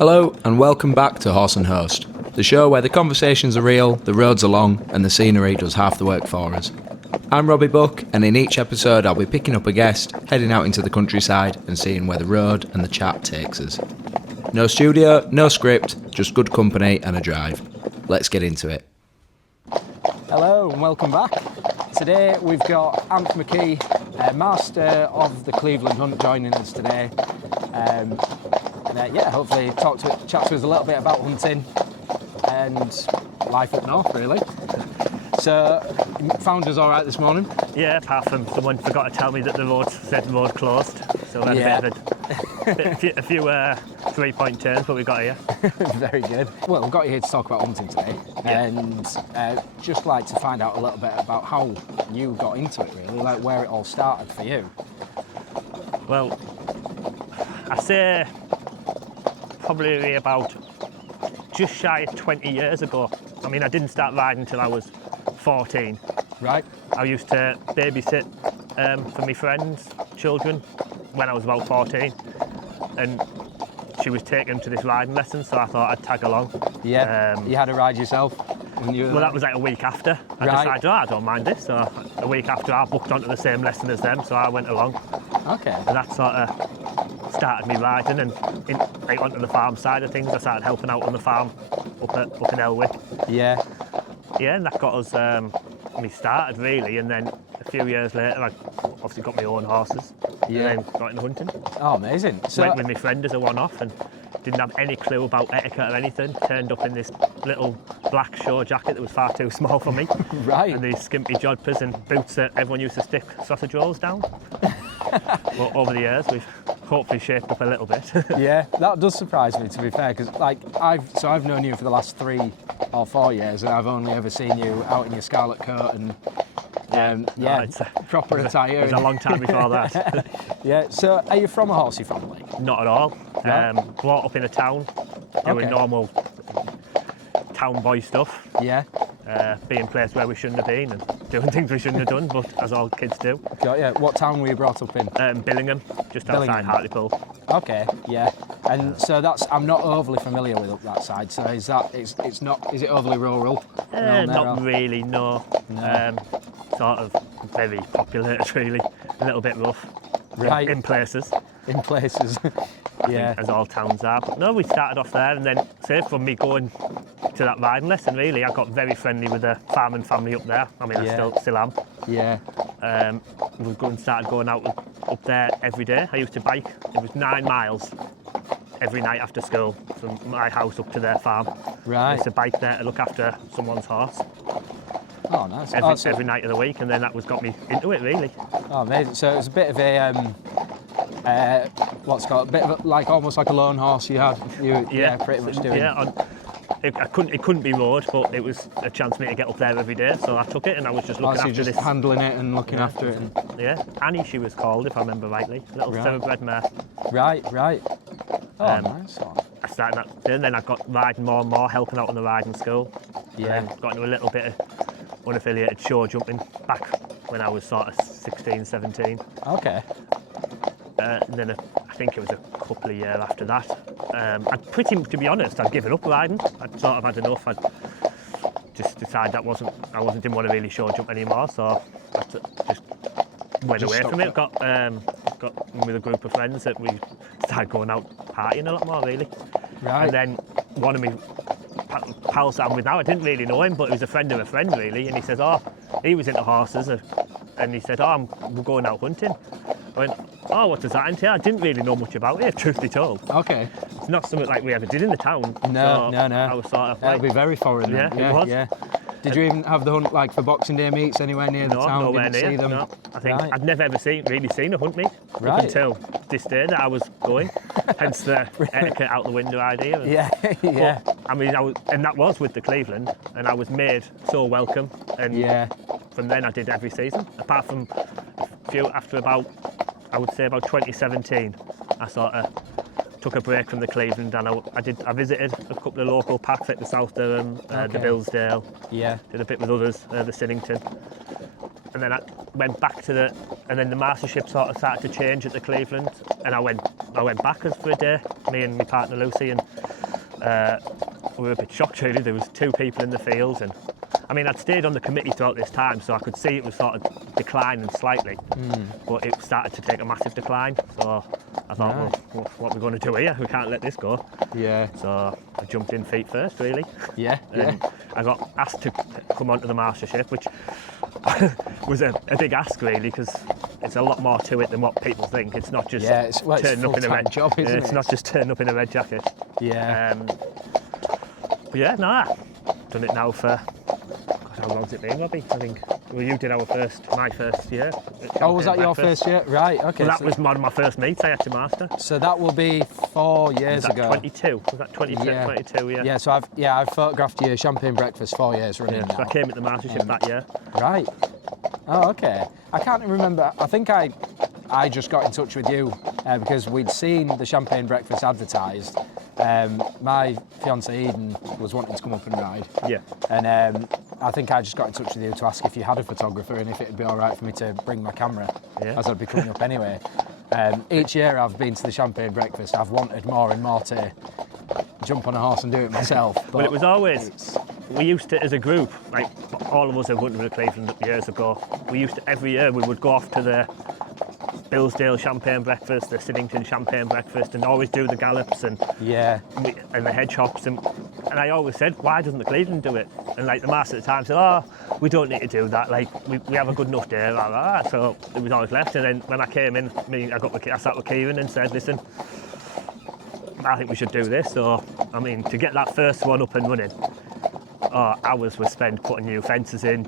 Hello and welcome back to Horse and Host, the show where the conversations are real, the roads are long and the scenery does half the work for us. I'm Robbie Buck, and in each episode I'll be picking up a guest, heading out into the countryside and seeing where the road and the chat takes us. No studio, no script, just good company and a drive. Let's get into it. Hello and welcome back. Today we've got Anth McKee, master of the Cleveland Hunt, joining us today. Hopefully chat to us a little bit about hunting and life up north, really. So, found us all right this morning? Yeah, apart from someone forgot to tell me that the road closed, so we had a few 3-point turns, but we got here. Very good. Well, we've got you here to talk about hunting today, and just like to find out a little bit about how you got into it, really, like where it all started for you. Well, I say probably about just shy of 20 years ago. I mean, I didn't start riding until I was 14. Right. I used to babysit for my friends' children when I was about 14, and she was taking them to this riding lesson, so I thought I'd tag along. Yeah. You had a ride yourself when you were Well, that was like a week after. I decided, I don't mind this. So a week after, I booked onto the same lesson as them, so I went along. Okay. And that sort of started me riding, and onto the farm side of things. I started helping out on the farm up in Elwick. Yeah. Yeah, and that got us me started really, and then a few years later, I obviously got my own horses. Yeah. And then got into hunting. Oh, amazing. So went with my friend as a one-off, and didn't have any clue about etiquette or anything. Turned up in this little black show jacket that was far too small for me. Right. And these skimpy jodhpurs and boots that everyone used to stick sausage rolls down. Well, over the years, we've hopefully shaped up a little bit. Yeah, that does surprise me, to be fair, because I've known you for the last 3 or 4 years, and I've only ever seen you out in your scarlet coat and proper attire. It was a long time before that. Yeah. So, are you from a horsey family? Not at all. No? Brought up in a town, doing normal town boy stuff. Yeah. Being placed where we shouldn't have been and doing things we shouldn't have done, but as all kids do. Got you. What town were you brought up in? Billingham, just outside Hartlepool. Okay. Yeah. And so I'm not overly familiar with up that side. So is it overly rural? Not really. No. Sort of very populated, really. A little bit rough. Right. In places. In places. Yeah. As all towns are. But no, we started off there, and then say from me going to that riding lesson, really, I got very friendly with the farming family up there. I mean, I still am. Yeah. We started going out up there every day. I used to bike. It was 9 miles every night after school from my house up to their farm. Right. I used to bike there to look after someone's horse. Oh, nice. Every night of the week, and then that got me into it, really. Oh, amazing. So it was a bit of a almost like a lone horse you had. Pretty much doing. Yeah. It couldn't be rode, but it was a chance for me to get up there every day, so I took it, and I was just looking after this. Handling it and looking after it. And... Yeah, Annie, she was called, if I remember rightly, little thoroughbred mare. Right. Oh, nice one. I started that, and then I got riding more and more, helping out on the riding school. Yeah. And then got into a little bit of unaffiliated show jumping back when I was sort of 16, 17. Okay. And then I think it was a couple of years after that. To be honest, I'd given up riding. I'd sort of had enough. I'd just decided didn't want to really show jump anymore, so I just went away from it. Got with a group of friends that we started going out partying a lot more, really. Right. And then one of my pals that I'm with now, I didn't really know him, but he was a friend of a friend, really, and he says, he was into horses, and he said, we're going out hunting. I went, what does that entail? I didn't really know much about it, truth be told. Okay. It's not something like we ever did in the town. No. I was sort of like... It'd be very foreign. Yeah, it was. Yeah. Did you even have the hunt like for Boxing Day meets anywhere near the town? Nowhere near. See them? No, I think I'd never ever really seen a hunt meet right. until this day that I was going. Hence the etiquette out the window idea. Yeah. But, I mean, and that was with the Cleveland, and I was made so welcome. And from then I did every season, apart from a few after about 2017. I sort of took a break from the Cleveland, and I visited a couple of local packs like the South Durham, the Billsdale. Yeah. Did a bit with others, the Sillington. And then I went back and then the mastership sort of started to change at the Cleveland, and I went back for a day me and my partner Lucy, and we were a bit shocked really. There was 2 people in the field, and I mean, I'd stayed on the committee throughout this time, so I could see it was sort of declining slightly, but it started to take a massive decline. So I thought, well, what are we going to do here? We can't let this go. Yeah. So I jumped in feet first, really. Yeah. And I got asked to come onto the mastership, which was a big ask, really, because it's a lot more to it than what people think. It's not just it's turning up in a red job, isn't it? It's not just turning up in a red jacket. Yeah. But yeah, done it now for. How long's it been, Robbie? I think. Well, you did my first year. Oh, was that your first year? Right, okay. Well, that was my first meet I had to master. So that will be 4 years ago. 22? Was that 22, yeah? Yeah, so I've photographed your champagne breakfast 4 years running now. So I came at the mastership that year. Right. Oh, okay. I can't remember. I think I just got in touch with you because we'd seen the champagne breakfast advertised. My fiancée Eden was wanting to come up and ride. Yeah. And I think I just got in touch with you to ask if you had a photographer and if it'd be all right for me to bring my camera, as I'd be coming up anyway. Each year I've been to the champagne breakfast, I've wanted more and more to jump on a horse and do it myself. Well, it was always, we used to, as a group, like all of us who went to Cleveland years ago, we used to, every year we would go off to the Billsdale champagne breakfast, the Siddington champagne breakfast, and always do the gallops and the hedge hops, and I always said, why doesn't the Cleveland do it? And like the master at the time said, oh, we don't need to do that, like we have a good enough day, blah, blah, blah. So it was always left. And then when I came in, I sat with Kieran and said, listen, I think we should do this. So I mean, to get that first one up and running, hours were spent putting new fences in,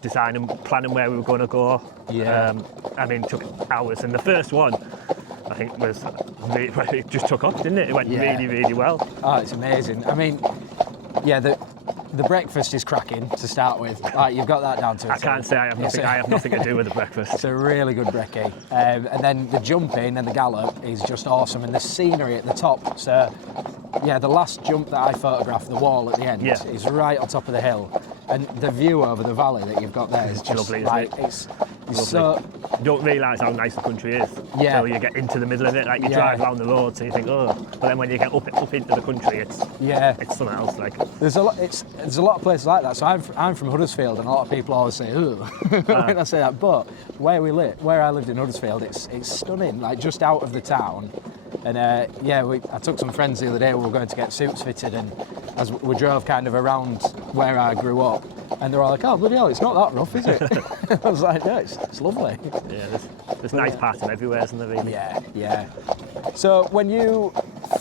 designing, planning where we were going to go. I mean, it took hours. And the first one, I think, it just took off, didn't it? It went really, really well. Oh, it's amazing. I mean, the breakfast is cracking to start with. Right, you've got that down to a I can't say I have nothing to do with the breakfast. It's a really good brekkie. And then the jumping and the gallop is just awesome, and the scenery at the top. So, yeah, the last jump that I photographed, the wall at the end, is right on top of the hill. And the view over the valley that you've got there is just lovely, like, isn't it? It's so... You don't realise how nice the country is until you get into the middle of it. Like you drive around the road, so you think, oh, but then when you get up into the country, it's something else. Like there's a lot of places like that. So I'm from Huddersfield, and a lot of people always say, "Ooh," when I say that. But where I lived in Huddersfield, it's stunning. Like just out of the town. And I took some friends the other day. We were going to get suits fitted, and as we drove kind of around where I grew up, and they're all like, "Oh, bloody hell, it's not that rough, is it?" I was like, "No, it's lovely." Yeah, there's nice parts of everywhere, isn't there? Really? Yeah. So when you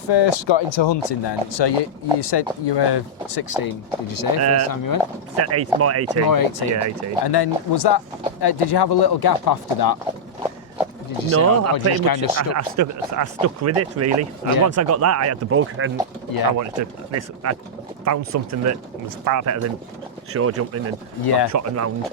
first got into hunting, then, so you said you were 16. Did you say first time you went? More 18. More 18. Yeah, 18. And then was that? Did you have a little gap after that? No, I pretty much I stuck with it really. And once I got that, I had the bug, and I wanted to. I found something that was far better than show jumping and trotting around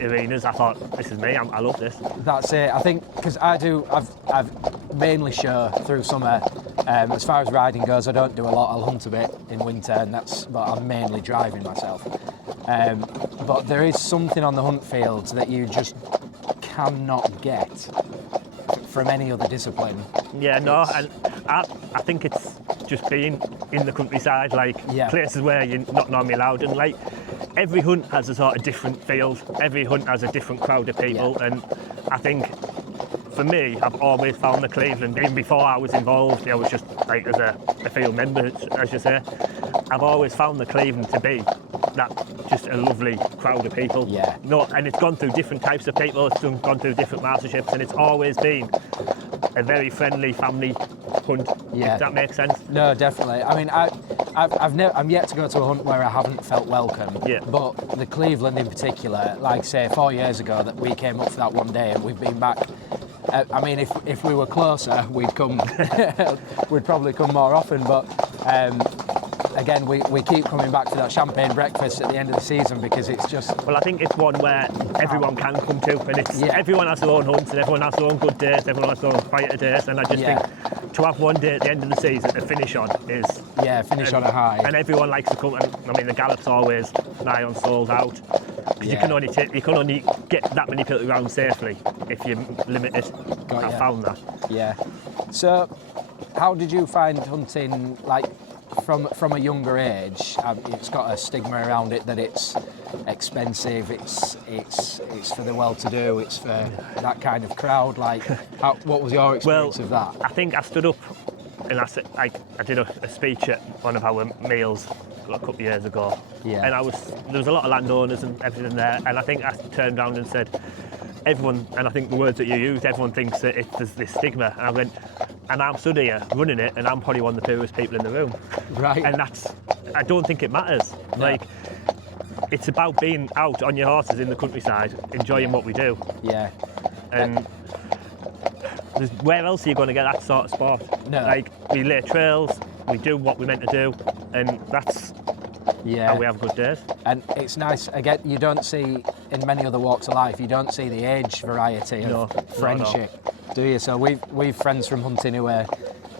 arenas. I thought, this is me. I love this. That's it. I think because I've mainly show through summer. As far as riding goes, I don't do a lot. I'll hunt a bit in winter, but I'm mainly driving myself. But there is something on the hunt field that you just cannot get from any other discipline. Yeah, no, and I think it's just being in the countryside, like places where you're not normally allowed, and like every hunt has a sort of different field, every hunt has a different crowd of people, and I think for me, I've always found the Cleveland, even before I was involved, I was just like as a field member, as you say, I've always found the Cleveland to be that just a lovely crowd of people. Yeah. No, and it's gone through different types of people, it's gone through different masterships, and it's always been a very friendly family hunt. Yeah. If that makes sense. No, definitely. I mean, I'm yet to go to a hunt where I haven't felt welcome. Yeah. But the Cleveland in particular, like say 4 years ago, that we came up for that one day, and we've been back. I mean, if we were closer, we'd come. We'd probably come more often. But again, we keep coming back to that champagne breakfast at the end of the season because it's just. Well, I think it's one where everyone can come to, and it's everyone has their own hunts, and everyone has their own good days, everyone has their own quieter days, and I just think to have one day at the end of the season to finish on is on a high, and everyone likes to come. And I mean, the gallop's always nigh on sold out. You can only get that many people around safely if you're limited. I found that. Yeah. So, how did you find hunting, like, from a younger age? It's got a stigma around it that it's expensive, it's for the well-to-do, it's for that kind of crowd. Like, what was your experience of that? I think I stood up and I said, I did a speech at one of our meals a couple of years ago, Yeah. and there was a lot of landowners and everything there, and I think I turned around and said, everyone, and I think the words that you used, everyone thinks that there's this stigma, and I went, and I'm stood here running it, and I'm probably one of the poorest people in the room. Right. And I don't think it matters. No. Like, it's about being out on your horses in the countryside, enjoying what we do. Yeah. And where else are you going to get that sort of sport? No. Like, we lay trails, we do what we're meant to do, and that's how we have good days. And it's nice, again, you don't see, in many other walks of life, you don't see the age variety of friendship, do you? So we've friends from hunting who are,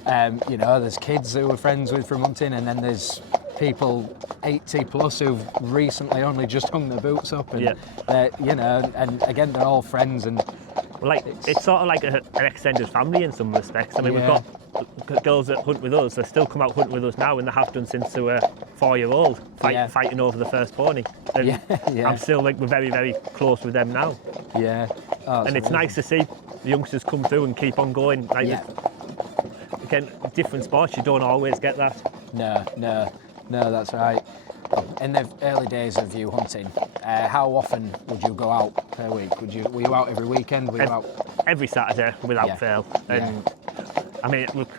there's kids who we're friends with from hunting, and then there's people 80 plus who've recently only just hung their boots up, and and again, they're all friends. And like, it's sort of like an extended family in some respects. I mean, we've got girls that hunt with us, they still come out hunting with us now, and they have done since they were 4-year-old, fighting over the first pony. And I'm still, like, we're very, very close with them now. Yeah. Oh, and it's amazing. nice to see the youngsters come through and keep on going. Like, again, different sports, you don't always get that. No, that's right. In the early days of you hunting, how often would you go out per week? Were you out every weekend? Were you out every Saturday without fail? And I mean, look,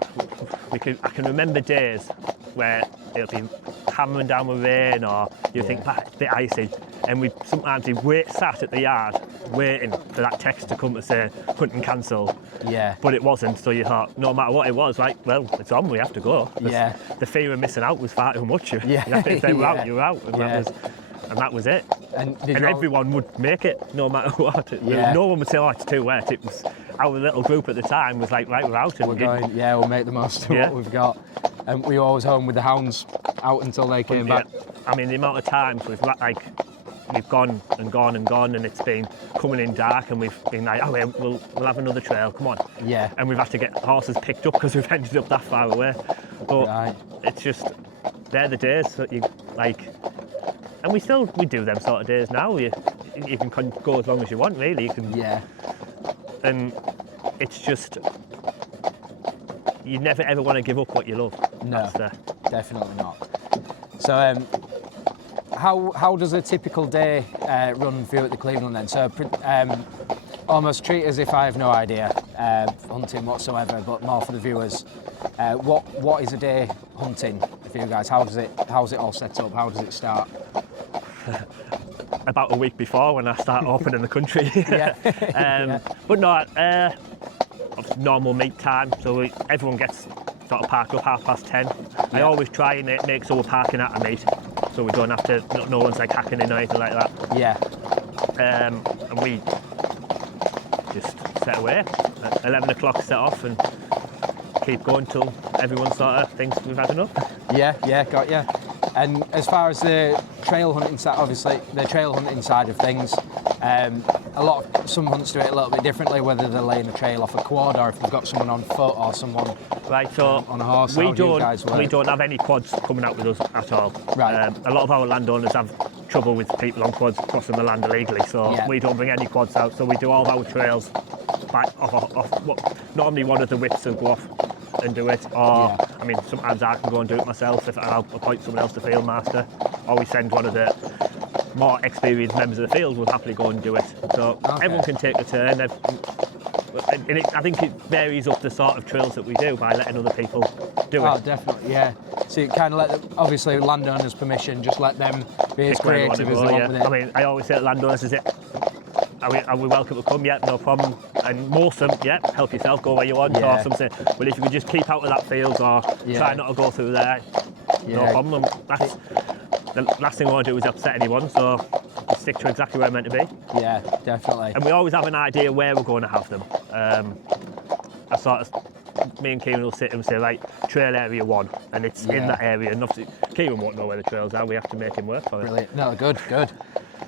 I can remember days where it'll be hammering down with rain, or you think it's a bit icy, and we sometimes sat at the yard waiting for that text to come to say hunting cancelled. Yeah. But it wasn't, so you thought, no matter what it was, like, well, it's on, we have to go. The fear of missing out was far too much. If they were out, you were out, and that was it. And everyone would make it, no matter what. No one would say, oh, it's too wet. It was our little group at the time was like, right, we're out. And we're going, we'll make the most of what we've got. And we were always home with the hounds out until they came back. I mean, the amount of times we've gone and gone and gone, and it's been coming in dark, and we've been like, we'll have another trail, come on. Yeah. And we've had to get horses picked up because we've ended up that far away. But it's just, they're the days that you, like, and we do them sort of days now. You can go as long as you want, really. You can. Yeah. And it's just, you never ever want to give up what you love. No, definitely not. So, how does a typical day run for you at the Cleveland then? So, almost treat as if I have no idea hunting whatsoever, but more for the viewers. What is a day hunting for you guys? How's it all set up? How does it start? About a week before, when I start opening the country. But no, normal meet time, so everyone gets sort of parked up 10:30. I always try and make sure we're parking at a meet, so we don't have to, no one's like hacking in or anything like that. And we just set away at 11 o'clock, set off, and keep going till everyone sort of thinks we've had enough. Got ya. And as far as the trail hunting side, obviously the trail hunting side of things, some hunts do it a little bit differently, whether they're laying a trail off a quad, or if they've got someone on foot or someone on a horse. We don't have any quads coming out with us at all. Right. A lot of our landowners have trouble with people on quads crossing the land illegally, so we don't bring any quads out. So we do all our trails off what normally one of the whips will go off and do it, or I mean, sometimes I can go and do it myself if I'll appoint someone else to field master, or we send one of the more experienced members of the field will happily go and do it. So everyone can take a turn. And I think it varies up the sort of trails that we do by letting other people do it. Oh, definitely, yeah. So you kind of let obviously landowners' permission, just let them be as creative as they want with it. I mean, I always say to landowners, are we welcome to come? Yeah, no problem. And most of them, help yourself, go where you want. Or some say, well, if you could just keep out of that field, or try not to go through there, no problem. That's the last thing I want to do is upset anyone, so we stick to exactly where we're meant to be. Yeah, definitely. And we always have an idea where we're going to have them. me and Kieran will sit and say, right, trail area 1, and it's in that area. And obviously, Kieran won't know where the trails are. We have to make him work for it. Brilliant. No, good.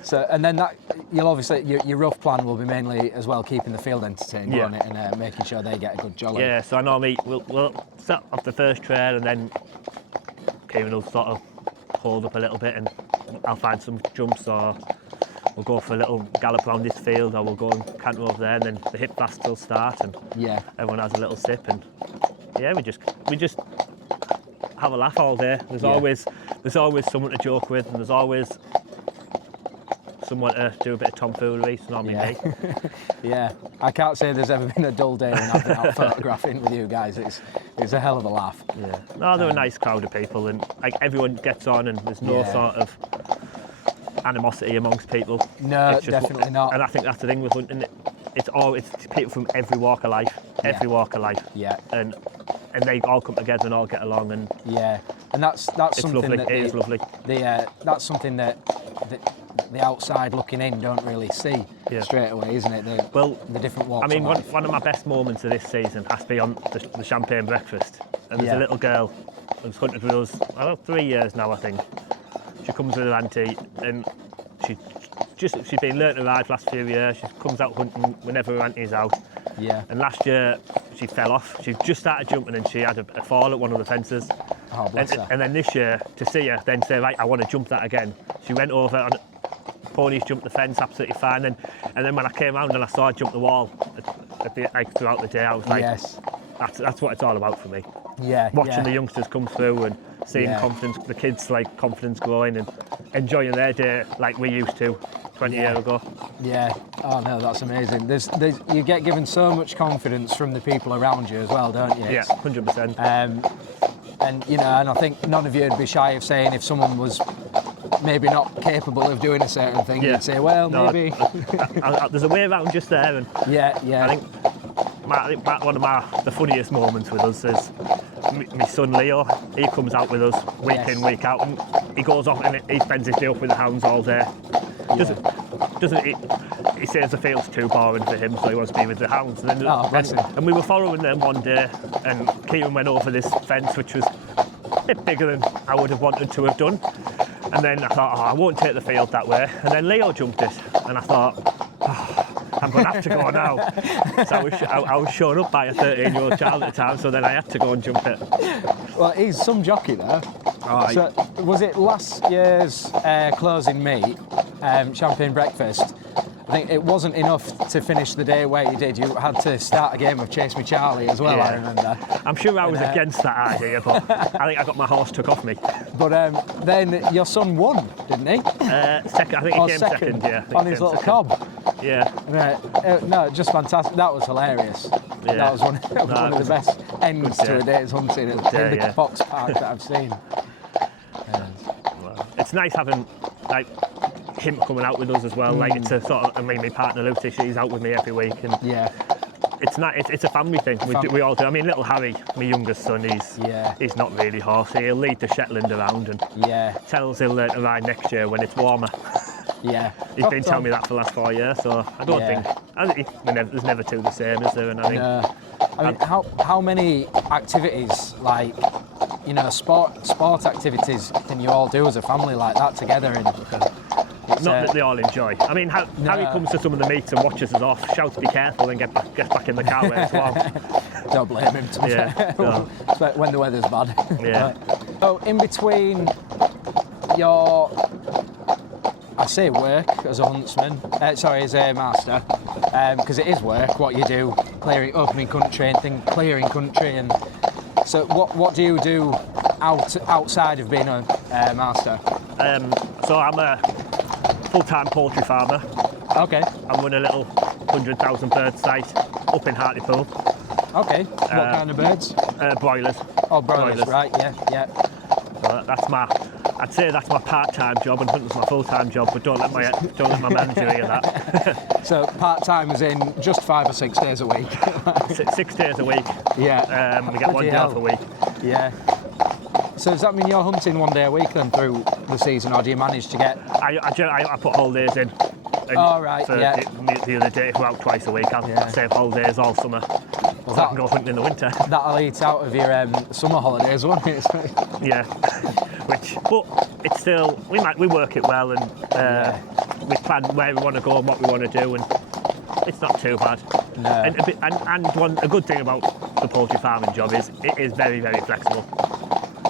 So, and then that you'll obviously your rough plan will be mainly as well keeping the field entertained, won't it, and making sure they get a good jolly. Yeah. So I normally we'll set off the first trail, and then Kieran will sort of hold up a little bit, and I'll find some jumps, or we'll go for a little gallop around this field, or we'll go and canter over there, and then the hip fast will start, and everyone has a little sip, and we just have a laugh all day. There's always someone to joke with, and there's always someone to do a bit of tomfoolery. It's normally me. Yeah, I can't say there's ever been a dull day when I've been out photographing with you guys. It's a hell of a laugh. Yeah. No, they're a nice crowd of people, and like everyone gets on, and there's no sort of animosity amongst people. No, it's just, definitely not. And I think that's the thing with hunting. It's people from every walk of life. Yeah. And they all come together and all get along, and and that's something lovely. that It is lovely. That's something that the outside looking in don't really see straight away, isn't it? The different walks. I mean, one of my best moments of this season has to be on the champagne breakfast, and there's a little girl who's hunted with us 3 years now, I think. She comes with her auntie, and she's been learnt to ride the last few years. She comes out hunting whenever her auntie's out. Yeah. And last year she fell off. She just started jumping, and she had a fall at one of the fences. Oh, bless her. And then this year, to see her then say, right, I want to jump that again, she went over on ponies, jumped the fence absolutely fine. And then when I came round and I saw her jump the wall throughout the day, I was like, that's what it's all about for me. Yeah. Watching the youngsters come through and seeing confidence, the kids like confidence growing and enjoying their day like we used to 20 years ago. Yeah. Oh no, that's amazing. You get given so much confidence from the people around you as well, don't you? Yeah, 100%. And I think none of you would be shy of saying if someone was maybe not capable of doing a certain thing, you'd say, well, maybe. There's a way around just there, and I think one of the funniest moments with us is my son Leo. He comes out with us week in, week out, and he goes off and he spends his day up with the hounds all day. He says the field's too boring for him, so he wants to be with the hounds. And we were following them one day, and Kieran went over this fence, which was a bit bigger than I would have wanted to have done. And then I thought, I won't take the field that way. And then Leo jumped it, and I thought, I'm going to have to go now. So I was shown up by a 13-year-old child at the time, so then I had to go and jump it. Well, he's some jockey there. So was it last year's closing meet, champagne breakfast? I think it wasn't enough to finish the day where you did. You had to start a game of Chase Me Charlie as well, I remember. I'm sure I was against that idea, but I think I got my horse took off me. But then your son won, didn't he? Second, I think he came second, on his little cob. Yeah. No, just fantastic. That was hilarious. Yeah. That was one of the best ends to a day's hunting in the Fox Park that I've seen. It's nice having him coming out with us as well. Like it's a sort of, my partner Lucy, she's out with me every week, and it's a family thing. We all do. I mean, little Harry, my youngest son, he's not really horsey. He'll lead the Shetland around and tells he'll learn to ride next year when it's warmer. Yeah, he's been telling me that for the last 4 years, so I don't think there's never two the same, is there? And I think. I mean, how many activities, like sport activities, can you all do as a family like that together? Not that they all enjoy. I mean, Harry comes to some of the meets and watches us off, shouts "Be careful!" and gets back in the car where it's warm. Don't blame him. To be fair. When the weather's bad. Yeah. So in between your, I say work as a huntsman, as a master, because it is work what you do, opening country and clearing country, and so what do you do outside of being a master? So I'm a full-time poultry farmer. Okay. I run a little 100,000 bird site up in Hartlepool. Okay. What kind of birds? Broilers. Oh, broilers. Right. Yeah. So I'd say that's my part-time job, and hunting's my full-time job. But don't let my manager hear that. So part-time is in just 5 or 6 days a week. 6 days a week. Yeah. We get one day off a week. Yeah. So does that mean you're hunting one day a week then through the season, or do you manage to get? I put holidays in. Oh right. The other day, we're out twice a week. I save holidays all summer. so I can go hunting in the winter. That'll eat out of your summer holidays, won't it? Yeah, but it's still, we work it well, and we plan where we want to go and what we want to do, and it's not too bad. No. And a good thing about the poultry farming job is it is very, very flexible.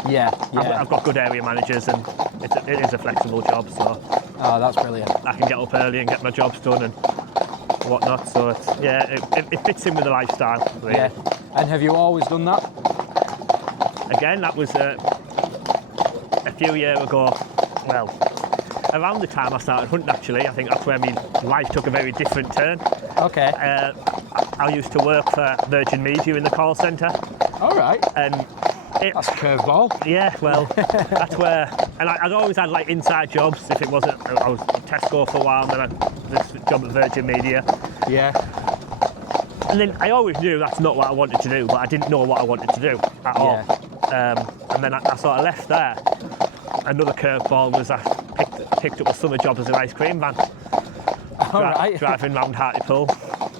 Yeah. I've got good area managers, and it is a flexible job, so Oh, that's brilliant. I can get up early and get my jobs done and whatnot. So it fits in with the lifestyle. Really. Yeah. And have you always done that? Again, that was a few years ago. Well, around the time I started hunting, actually, I think that's where my life took a very different turn. Okay. I used to work for Virgin Media in the call centre. All right. And That's a curveball. yeah, well, that's where, and I'd always had like inside jobs. If it wasn't, I was at Tesco for a while, and then this job at Virgin Media. Yeah. And then I always knew that's not what I wanted to do, but I didn't know what I wanted to do at all. And then I sort of left there. Another curveball was I picked up a summer job as an ice cream van. All right. Driving round Hartlepool.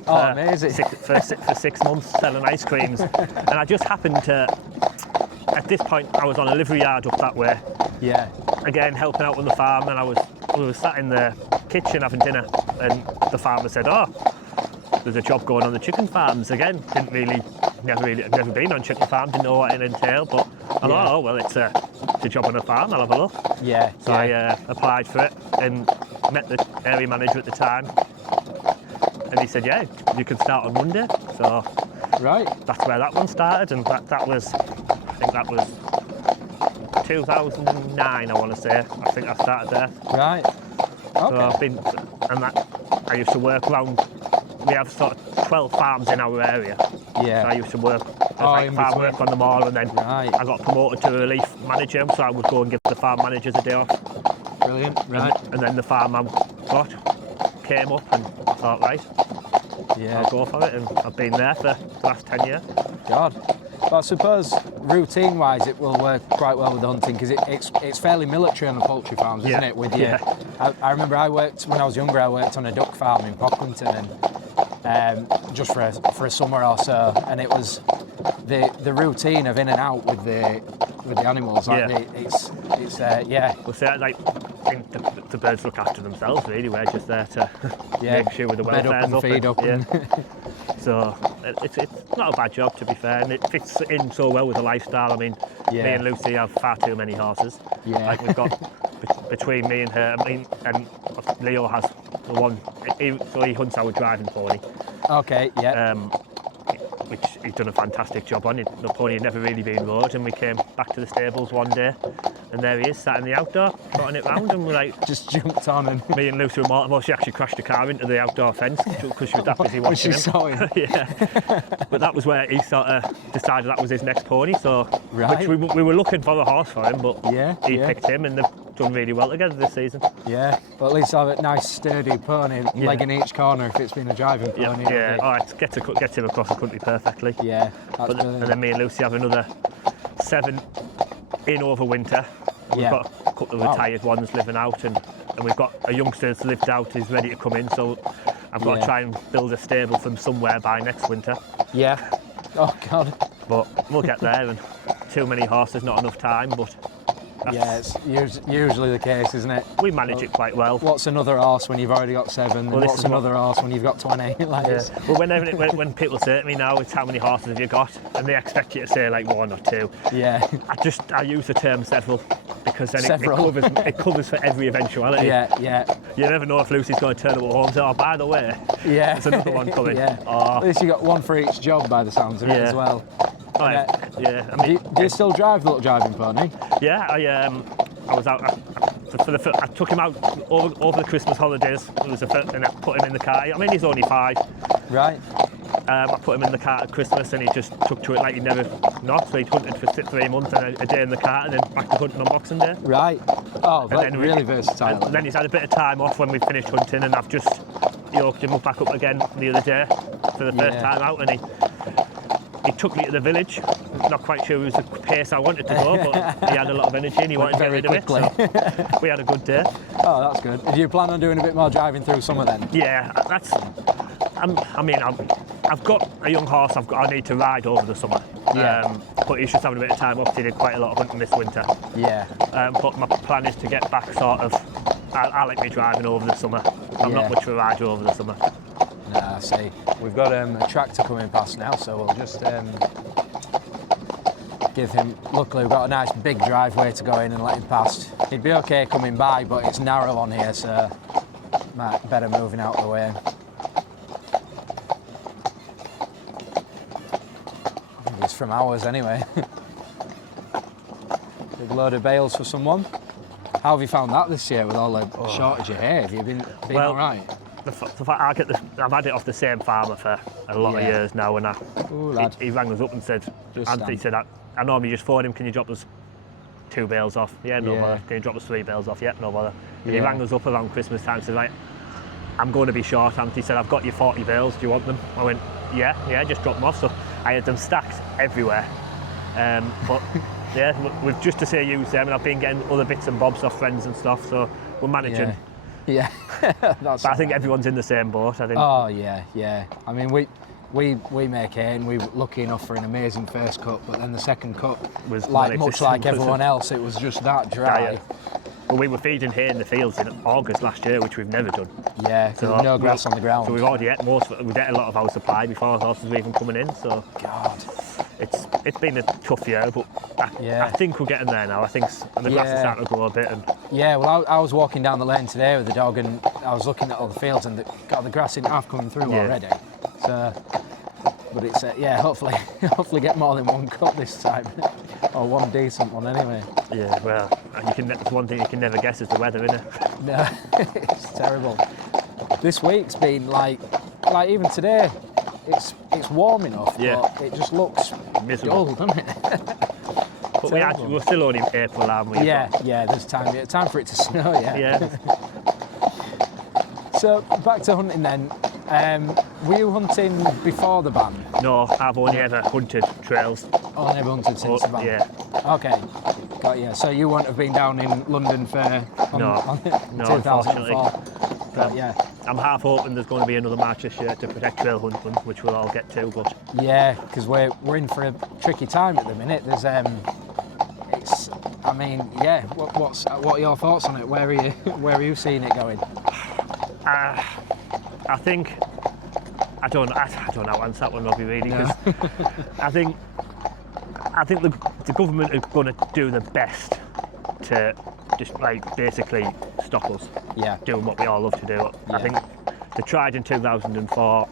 Oh, amazing. For 6 months selling ice creams. And I just happened to, at this point, I was on a livery yard up that way. Yeah. Again, helping out on the farm, and we were sat in the kitchen having dinner, and the farmer said, "Oh, there's a job going on the chicken farms." Again, never been on chicken farm, didn't know what it entailed, but I thought, oh well, it's a job on a farm, I'll have a look. Yeah. So I applied for it and met the area manager at the time, and he said, "Yeah, you can start on Monday." So Right. that's where that one started, and that was, I think that was 2009, I want to say. I think I started there. Right. So Okay. I've been, and I used to work around. We have sort of 12 farms in our area. Yeah. So I used to work, in farm between. work on them all, and then Right. I got promoted to a relief manager, so I would go and give the farm managers a day off. Brilliant. Right. And then the farm I got came up, and I thought, right, Yeah. I'll go for it, and I've been there for the last 10 years. God. But I suppose routine-wise, it will work quite well with the hunting because it's fairly military on the poultry farms, isn't Yeah. it? With you, Yeah. I remember I worked when I was younger. I worked on a duck farm in Pocklington, and just for a summer or so, and it was the routine of in and out with the animals. Like Yeah. it's Well, see, I think the birds look after themselves, really. We're just there to make sure the bed welfare's up and feed up. Yeah. And So it's not a bad job, to be fair, and it fits in so well with the lifestyle. I mean, Yeah. me and Lucy have far too many horses. Yeah. Like we've got between me and her, and Leo has the one. So he hunts our driving pony, okay, yeah, which he's done a fantastic job on. The pony had never really been rode, and we came back to the stables one day, and there he is, sat in the outdoor, trotting it round, and we're like, just jumped on and me and Lucy were mortified. She actually crashed the car into the outdoor fence because she was that busy when watching she him. saw him. Yeah, but that was where he sort of decided that was his next pony. So, Right. which we were looking for a horse for him, but Yeah, he yeah. picked him, and they've done really well together this season. Yeah, but at least have a nice sturdy pony, leg in each corner if it's been a driving Yeah, pony. yeah. All right, get him across the country perfectly. Yeah, that's And brilliant. then me and Lucy have another 7 in over winter. We've Yeah. got a couple of Wow. retired ones living out, and we've got a youngster that's lived out, who's ready to come in. So I've got Yeah. to try and build a stable from somewhere by next winter. Yeah. Oh God. But we'll get there, and too many horses, not enough time, but Yeah, it's usually the case, isn't it? we manage it quite well. What's another horse when you've already got 7? Well, and this what's is what- another horse when you've got 20? Like, Yeah. it's- Well, when people say to me now, it's how many horses have you got, and they expect you to say like 1 or 2. yeah. I use the term several because then Several. it covers for every eventuality. Yeah, yeah, You never know if Lucy's going to turn up at home and say, "Oh, by the way, yeah. there's another one coming." Yeah. Oh, At least you got one for each job by the sounds of it Yeah. as well. oh, yeah. Yeah. I Do mean, you still drive the little driving pony? yeah. I was out I took him out over the Christmas holidays. It was and I put him in the car. I mean, he's only 5. Right. I put him in the car at Christmas, and he just took to it like he'd never not. So he'd hunted for 3 months and a day in the car, and then back to hunting on Boxing Day. Right. Oh, And but then really versatile. And then he's had a bit of time off when we finished hunting, and I've just yoked him back up again the other day for the first Yeah. time out, and he took me to the village. Not quite sure it was the pace I wanted to go, but he had a lot of energy and he wanted to get very rid of it. So we had a good day. Oh, that's good. Do you plan on doing a bit more driving through summer then? Yeah, that's. I've got a young horse I need to ride over the summer. Yeah. But he's just having a bit of time off. He did quite a lot of hunting this winter. Yeah. But my plan is to get back sort of. I like me driving over the summer. I'm not much of a rider over the summer. Nah, I see. We've got a tractor coming past now, so we'll just give him. Luckily, we've got a nice big driveway to go in and let him past. He'd be okay coming by, but it's narrow on here, so might better moving out of the way. I think it's from ours anyway. Big load of bales for someone. How have you found that this year with all the shortage of hay? Have you been well, all right? The fact I've had it off the same farmer for a lot of years now, and he rang us up and said, Anth, he said, I normally just phone him, can you drop us 2 bales off? Yeah, no bother. Can you drop us 3 bales off? Yeah, no bother. And he rang us up around Christmas time and said, right, I'm going to be short, Anth. He said, I've got you 40 bales, do you want them? I went, yeah, just drop them off. So I had them stacked everywhere. But yeah, we've just to say use them, and I've been getting other bits and bobs off friends and stuff, so we're managing. Yeah. But I think everyone's in the same boat, I think. Oh, yeah. I mean, we make hay, and we were lucky enough for an amazing first cut, but then the second cut was much like everyone else, it was just that dry. Well, we were feeding hay in the fields in August last year, which we've never done. Yeah, so no grass on the ground. So we've already ate we've ate a lot of our supply before horses were even coming in. So God, it's been a tough year, but I think we're getting there now. I think the grass is starting to grow a bit. And yeah, well, I was walking down the lane today with the dog, and I was looking at all the fields, and the grass isn't half coming through already. So, but it's hopefully get more than one cut this time, or one decent one anyway. Yeah, well, it's one thing you can never guess is the weather, isn't it? No, it's terrible. This week's been like even today, it's warm enough, but it just looks miserable, dull, doesn't it? But we're still only in April, aren't we? Yeah, there's time for it to snow. Yeah. So back to hunting then. Were you hunting before the ban? No, I've only ever hunted trails. Only ever hunted since the ban? Yeah. Okay, got you. So you won't have been down in London for no, 2004? Yeah. I'm half hoping there's going to be another march this year to protect trail hunting, which we'll all get to. But yeah, because we're in for a tricky time at the minute. There's what are your thoughts on it? Where are you seeing it going? I think I don't know how to answer that one, Robbie, really, because I think the government are going to do the best to just basically stop us doing what we all love to do. I think they tried in 2004.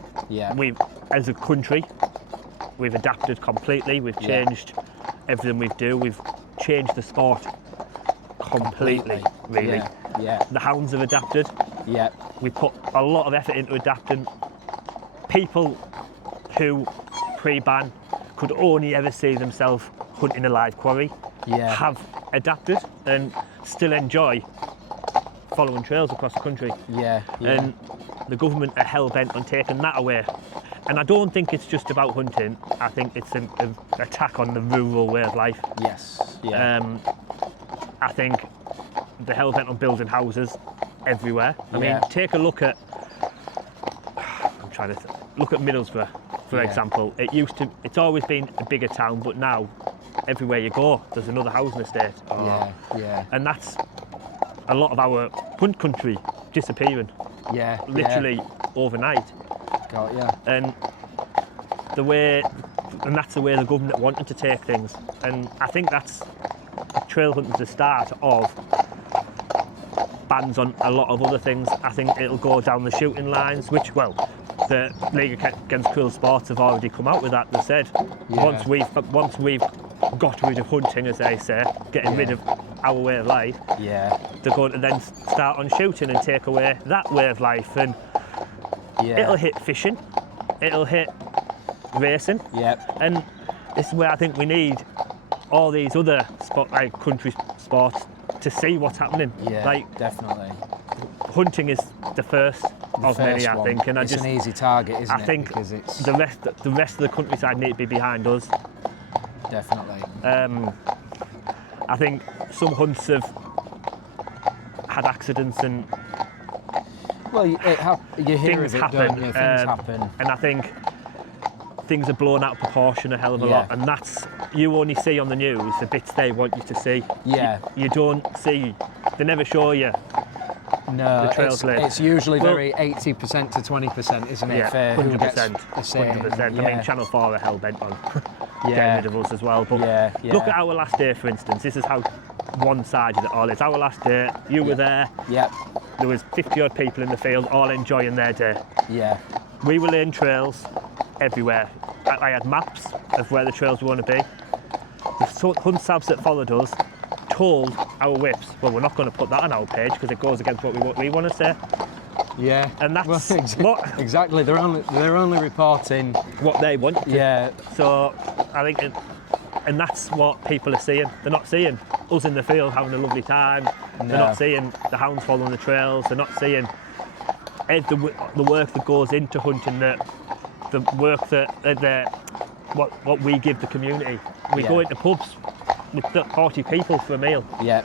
We've, as a country, we've adapted completely. We've changed everything we do. We've changed the sport completely. Really. The hounds have adapted. We put a lot of effort into adapting. People who pre-ban could only ever see themselves hunting a live quarry have adapted and still enjoy following trails across the country. And the government are hell-bent on taking that away. And I don't think it's just about hunting. I think it's an attack on the rural way of life. I think they're hell-bent on building houses everywhere. I mean, take a look at look at Middlesbrough, for example. It's always been a bigger town, but now everywhere you go there's another housing estate. And that's a lot of our hunt country disappearing. Literally overnight. And that's the way the government wanted to take things. And I think that's trail hunting's the start of bans on a lot of other things. I think it'll go down the shooting lines, which, the League Against Cruel Sports have already come out with that. They said once we've got rid of hunting, as they say, getting rid of our way of life, they're going to then start on shooting and take away that way of life. And it'll hit fishing, it'll hit racing, and this is where I think we need all these other country sports to see what's happening. Definitely. Hunting is the first of many, I think, and it's an easy target, isn't it? I think the rest of the countryside need to be behind us. Definitely. I think some hunts have had accidents and you hear things of it, happen. don't you? Things happen. And I think things are blown out of proportion a hell of a lot, and that's, you only see on the news the bits they want you to see. Yeah. You don't see, they never show you. No, The trails it's usually very 80% to 20%, isn't it? Yeah, For who 100%. gets to say it. 100%. Yeah. I mean, Channel 4 are hell bent on getting Yeah. rid of us as well. But Yeah, look yeah. at our last day, for instance. This is how one-sided it all is. Our last day, you were there. Yep. There was 50 odd people in the field, all enjoying their day. Yeah. We were laying trails everywhere. I had maps of where the trails were going to be. The hunt sabs that followed us told our whips, well, we're not going to put that on our page because it goes against what we want to say. Yeah. And that's what exactly. They're only reporting what they want to. Yeah. So I think, and that's what people are seeing. They're not seeing us in the field having a lovely time. No. They're not seeing the hounds following the trails. They're not seeing the work that goes into hunting, the work what we give the community. We go into pubs with 40 people for a meal. Yeah.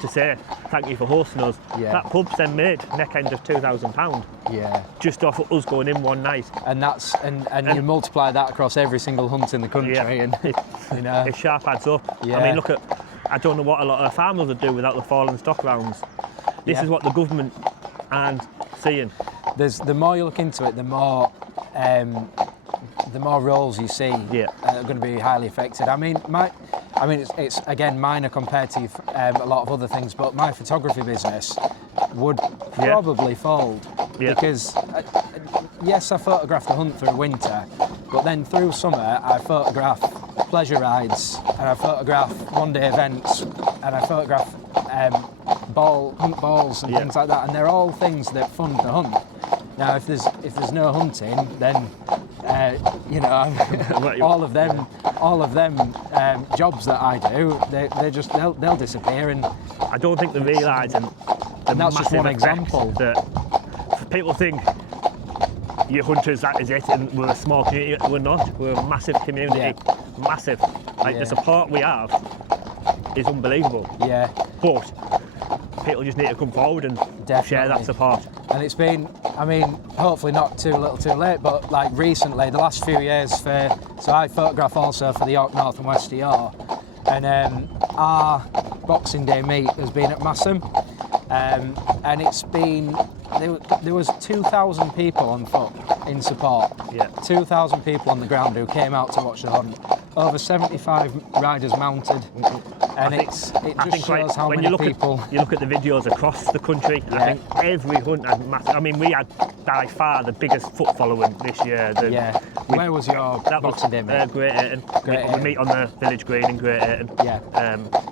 To say thank you for hosting us. Yeah. That pub's then made neck end of £2,000. Yeah. Just off of us going in one night. And that's and you multiply that across every single hunt in the country, and you know, it sharp adds up. Yeah. I mean, look at, I don't know what a lot of farmers would do without the fallen stock rounds. This is what the government aren't seeing. the more you look into it, the more roles you see are going to be highly affected. I mean, it's again minor compared to a lot of other things, but my photography business would probably fold because yes, I photograph the hunt through winter, but then through summer I photograph pleasure rides and I photograph one-day events and I photograph hunt balls and things like that, and they're all things that fund the hunt. Now, if there's no hunting, then all of them jobs that I do, they'll disappear. And I don't think they're realising the that's just one massive effect example. that people think you're hunters, that is it, and we're a small community. We're not. We're a massive community, massive. Like the support we have is unbelievable. Yeah. But people just need to come forward and share that support. And it's been, I mean, hopefully not too little too late, but like recently, the last few years so I photograph also for the York North and West York, and our Boxing Day meet has been at Massam, and it's been, there was 2,000 people on foot in support, 2,000 people on the ground who came out to watch the hunt, over 75 riders mounted. And it just shows how many people. You look at the videos across the country, and I think every hunt had massive. I mean, we had by far the biggest foot following this year. Where was your Boxing Day meet? Great Ayton. We meet on the village green in Great Ayton. Yeah.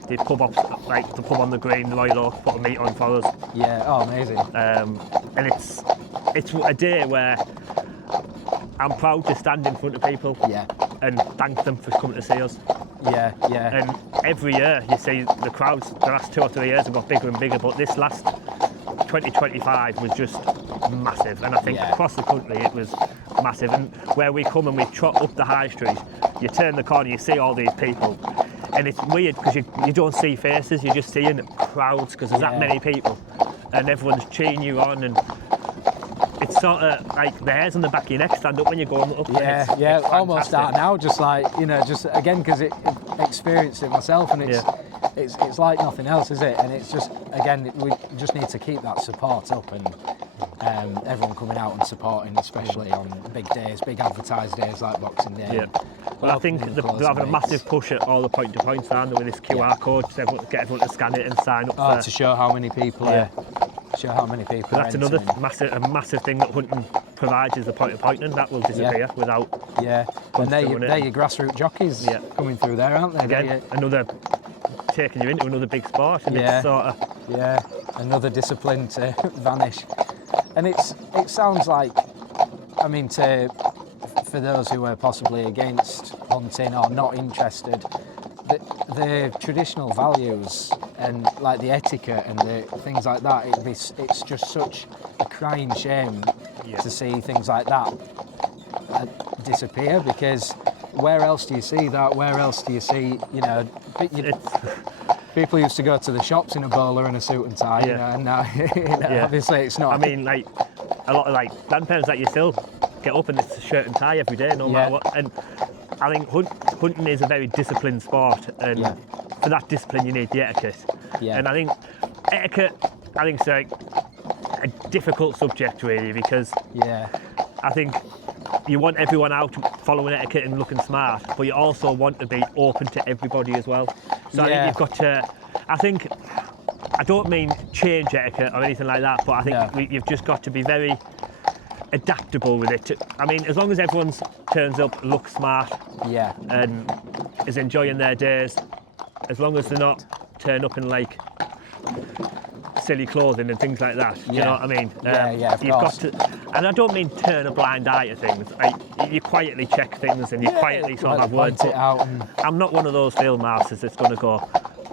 The pub like the pub on the green, the Royal Oak, put a meet on for us. Yeah. Oh, amazing. And it's a day where I'm proud to stand in front of people. And thank them for coming to see us. Yeah. And every year you see the crowds, the last 2 or 3 years have got bigger and bigger, but this last 2025 was just massive. And I think across the country it was massive. And where we come and we trot up the high street, you turn the corner, you see all these people. And it's weird because you don't see faces, you're just seeing crowds because there's that many people. And everyone's cheering you on, and it's sort of like the hairs on the back of your neck stand up when you're going up. It's almost start now, just like, just again, because it experienced it myself, and it's like nothing else, is it? And it's just, again, we just need to keep that support up, and everyone coming out and supporting, especially on big days, big advertised days like Boxing Day. Well, I think they're having a massive push at all the point-to-points, aren't they, with this QR code, to get everyone to scan it and sign up. To show how many people show how many people. That's another massive thing that hunting provides, is the point-to-point, and that will disappear without. And they're your grassroots jockeys coming through there, aren't they? Again, another taking you into another big sport, and it's sort of another discipline to vanish. And it sounds like, I mean, for those who are possibly against hunting or not interested, the traditional values and like the etiquette and the things like that, it's just such a crying shame to see things like that disappear, because where else do you see that? Where else do you see, people used to go to the shops in a bowler and a suit and tie, and now, obviously it's not. I mean, like, a lot of like grandparents like yourself get up and it's a shirt and tie every day, no matter what. And I think hunting is a very disciplined sport, and for that discipline you need the etiquette. Yeah. And I think etiquette, is like a difficult subject really, because I think you want everyone out following etiquette and looking smart, but you also want to be open to everybody as well. So I think you've got to, I don't mean change etiquette or anything like that, but I think you've just got to be very adaptable with it. I mean, as long as everyone turns up, looks smart, and is enjoying their days, as long as they're not turn up in like silly clothing and things like that. You know what I mean? Of course. Got to, and I don't mean turn a blind eye to things. You quietly check things and you quietly sort of have words. I'm not one of those field masters that's going to go,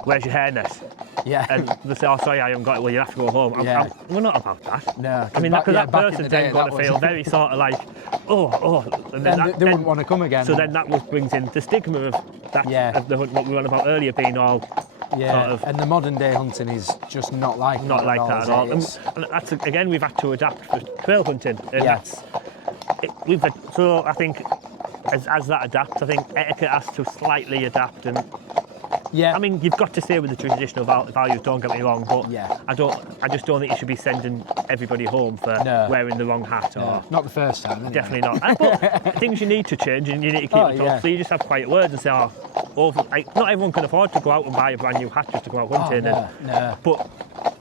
"Where's your hairnet?" And they say, "Oh, sorry, I haven't got it." Well, you have to go home. We're not about that. No. I mean, because that person's then going to feel very sort of like, oh. And then they wouldn't want to come again. So then that brings in the stigma of that, of the hunt, what we were on about earlier, being all sort of, and the modern day hunting is just not like that at all. And that's, again, we've had to adapt for trail hunting. And so I think as that adapts, I think etiquette has to slightly adapt. And I mean, you've got to stay with the traditional values, don't get me wrong, but I just don't think you should be sending everybody home for wearing the wrong hat. Or not the first time, anyway. Definitely not. But things you need to change and you need to keep it up. So you just have quiet words and say, not everyone can afford to go out and buy a brand new hat just to go out hunting. But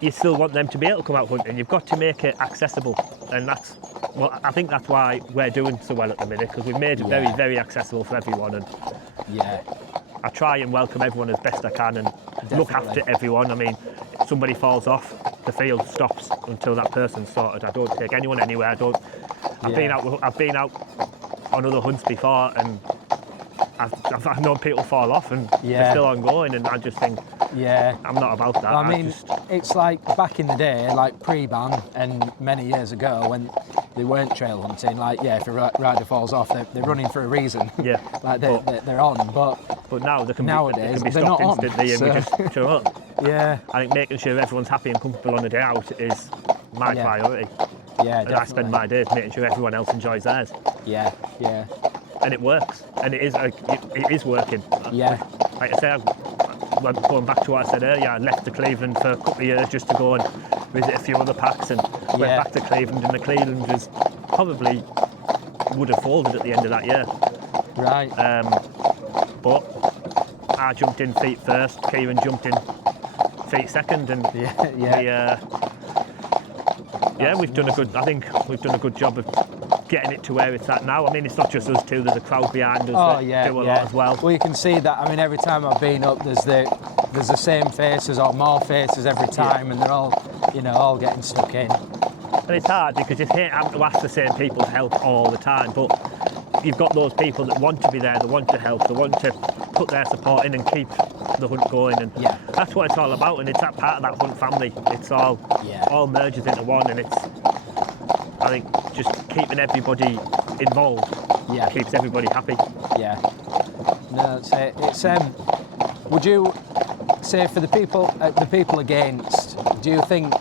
you still want them to be able to come out hunting. You've got to make it accessible, and I think that's why we're doing so well at the minute, because we've made it very, very accessible for everyone. And I try and welcome everyone as best I can and look after everyone. I mean, if somebody falls off, the field stops until that person's sorted. I don't take anyone anywhere. I've been out on other hunts before, and I've known people fall off and they're still ongoing, and I just think I'm not about that. I mean, it's like back in the day, like pre-ban and many years ago when they weren't trail hunting, like if a rider falls off, they're running for a reason. Like they're on, but now nowadays they can be they're stopped not instantly on, and we just show up. I think making sure everyone's happy and comfortable on a day out is my priority. And I spend my days making sure everyone else enjoys theirs. And it works, and it is working. Like I say, going back to what I said earlier, I left to Cleveland for a couple of years just to go and visit a few other packs, and went back to Cleveland, and the Cleveland was probably would have folded at the end of that year. Right. But I jumped in feet first, Kieran jumped in feet second, and we've done a good job of getting it to where it's at now. I mean, it's not just us two, there's a crowd behind us that do a lot as well. Well, you can see that. I mean, every time I've been up, there's the same faces or more faces every time, and they're all getting stuck in. And it's hard because you hate having to ask the same people to help all the time, but you've got those people that want to be there, that want to help, that want to put their support in and keep the hunt going, and that's what it's all about. And it's that part of that hunt family. It's all merges into one, and it's, I think, just keeping everybody involved keeps everybody happy. No, that's it. It's would you say for the people against, do you think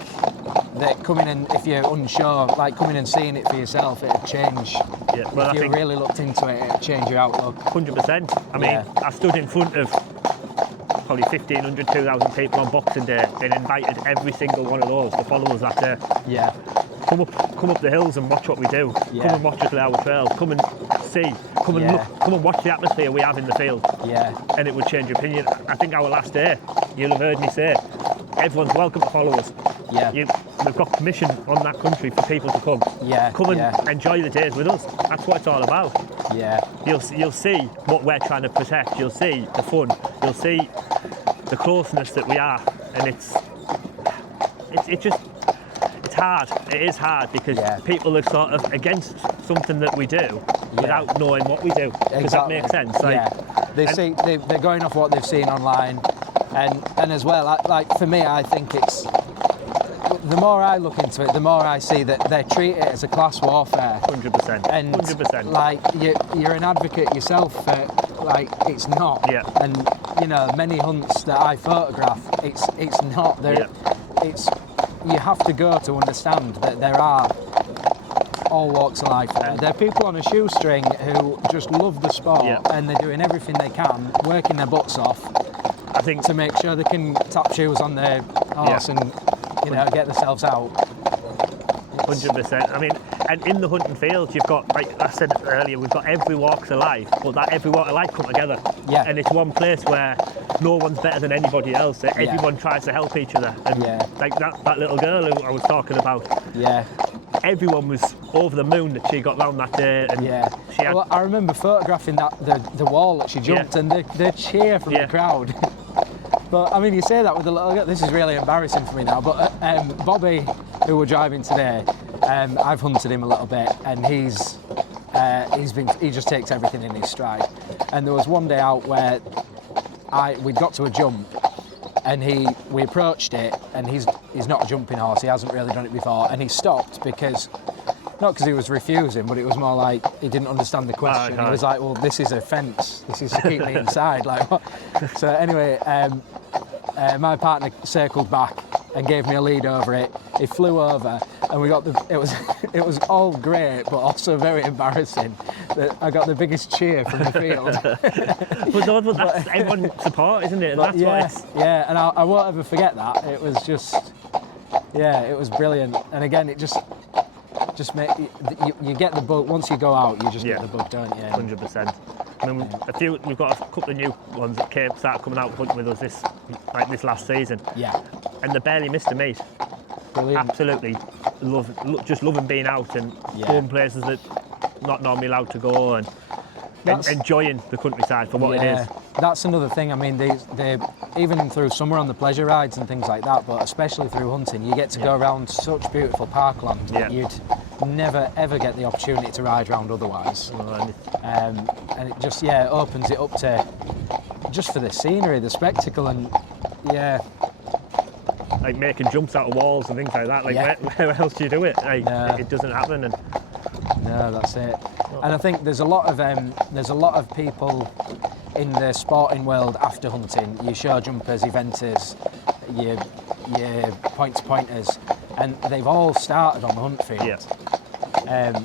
that coming in, if you're unsure, like coming and seeing it for yourself, it'd change? If you really looked into it, it'd change your outlook. 100%. I mean, I stood in front of probably 1,500, 2,000 people on Boxing Day and invited every single one of those to follow us that day. Come up the hills and watch what we do. Come and watch us lay our trails. Come and see. Come and look. Come and watch the atmosphere we have in the field. And it would change your opinion. I think our last day, you'll have heard me say, everyone's welcome to follow us. We've got permission on that country for people to come. Come and enjoy the days with us. That's what it's all about. You'll see what we're trying to protect. You'll see the fun. You'll see the closeness that we are, and it's hard. It is hard because people are sort of against something that we do without knowing what we do. Does that make sense? They're going off what they've seen online, and as well, like for me, I think it's, the more I look into it, the more I see that they treat it as a class warfare. 100%. And 100%. Like you're an advocate yourself for, like, it's not. And many hunts that I photograph, it's not. It's, you have to go to understand that there are all walks of life. They're people on a shoestring who just love the sport, and they're doing everything they can, working their butts off, I think, to make sure they can tap shoes on their horse and get themselves out. 100%. I mean, and in the hunting field, you've got, like I said earlier, we've got every walk of life, but that every walk of life come together. Yeah. And it's one place where no one's better than anybody else. Everyone tries to help each other. And like that little girl who I was talking about. Yeah. Everyone was over the moon that she got round that day. And she had, well, I remember photographing the wall that she jumped, and the cheer from the crowd. But I mean, you say that with a little girl. This is really embarrassing for me now. But Bobby, who we're driving today, I've hunted him a little bit, and he just takes everything in his stride. And there was one day out where we got to a jump, and we approached it, and he's not a jumping horse. He hasn't really done it before, and he stopped because. Not because he was refusing, but it was more like he didn't understand the question. He was like, well, this is a fence. This is to keep me inside. Like, what? So anyway, my partner circled back and gave me a lead over it. He flew over, and we got it was all great, but also very embarrassing. That I got the biggest cheer from the field. but that's everyone's support, isn't it? And that's what it's... Yeah, and I won't ever forget that. It was just, it was brilliant. And again, it just make you get the bug once you go out. You just get the bug, don't you? 100%. I mean, we've got a couple of new ones that started coming out hunting with us this last season. Yeah. And they barely missed a meet. Brilliant. Absolutely loving being out and going places that not normally allowed to go, and enjoying the countryside for what it is. That's another thing. I mean, they even through summer on the pleasure rides and things like that, but especially through hunting, you get to go around such beautiful parkland that you'd never ever get the opportunity to ride around otherwise. And it just opens it up to just for the scenery, the spectacle, and like making jumps out of walls and things like that. Like where else do you do it? Like, it doesn't happen. And no, that's it. And I think there's a lot of people in the sporting world after hunting. Your show jumpers, eventers, your point-to-pointers, and they've all started on the hunt field. Yeah.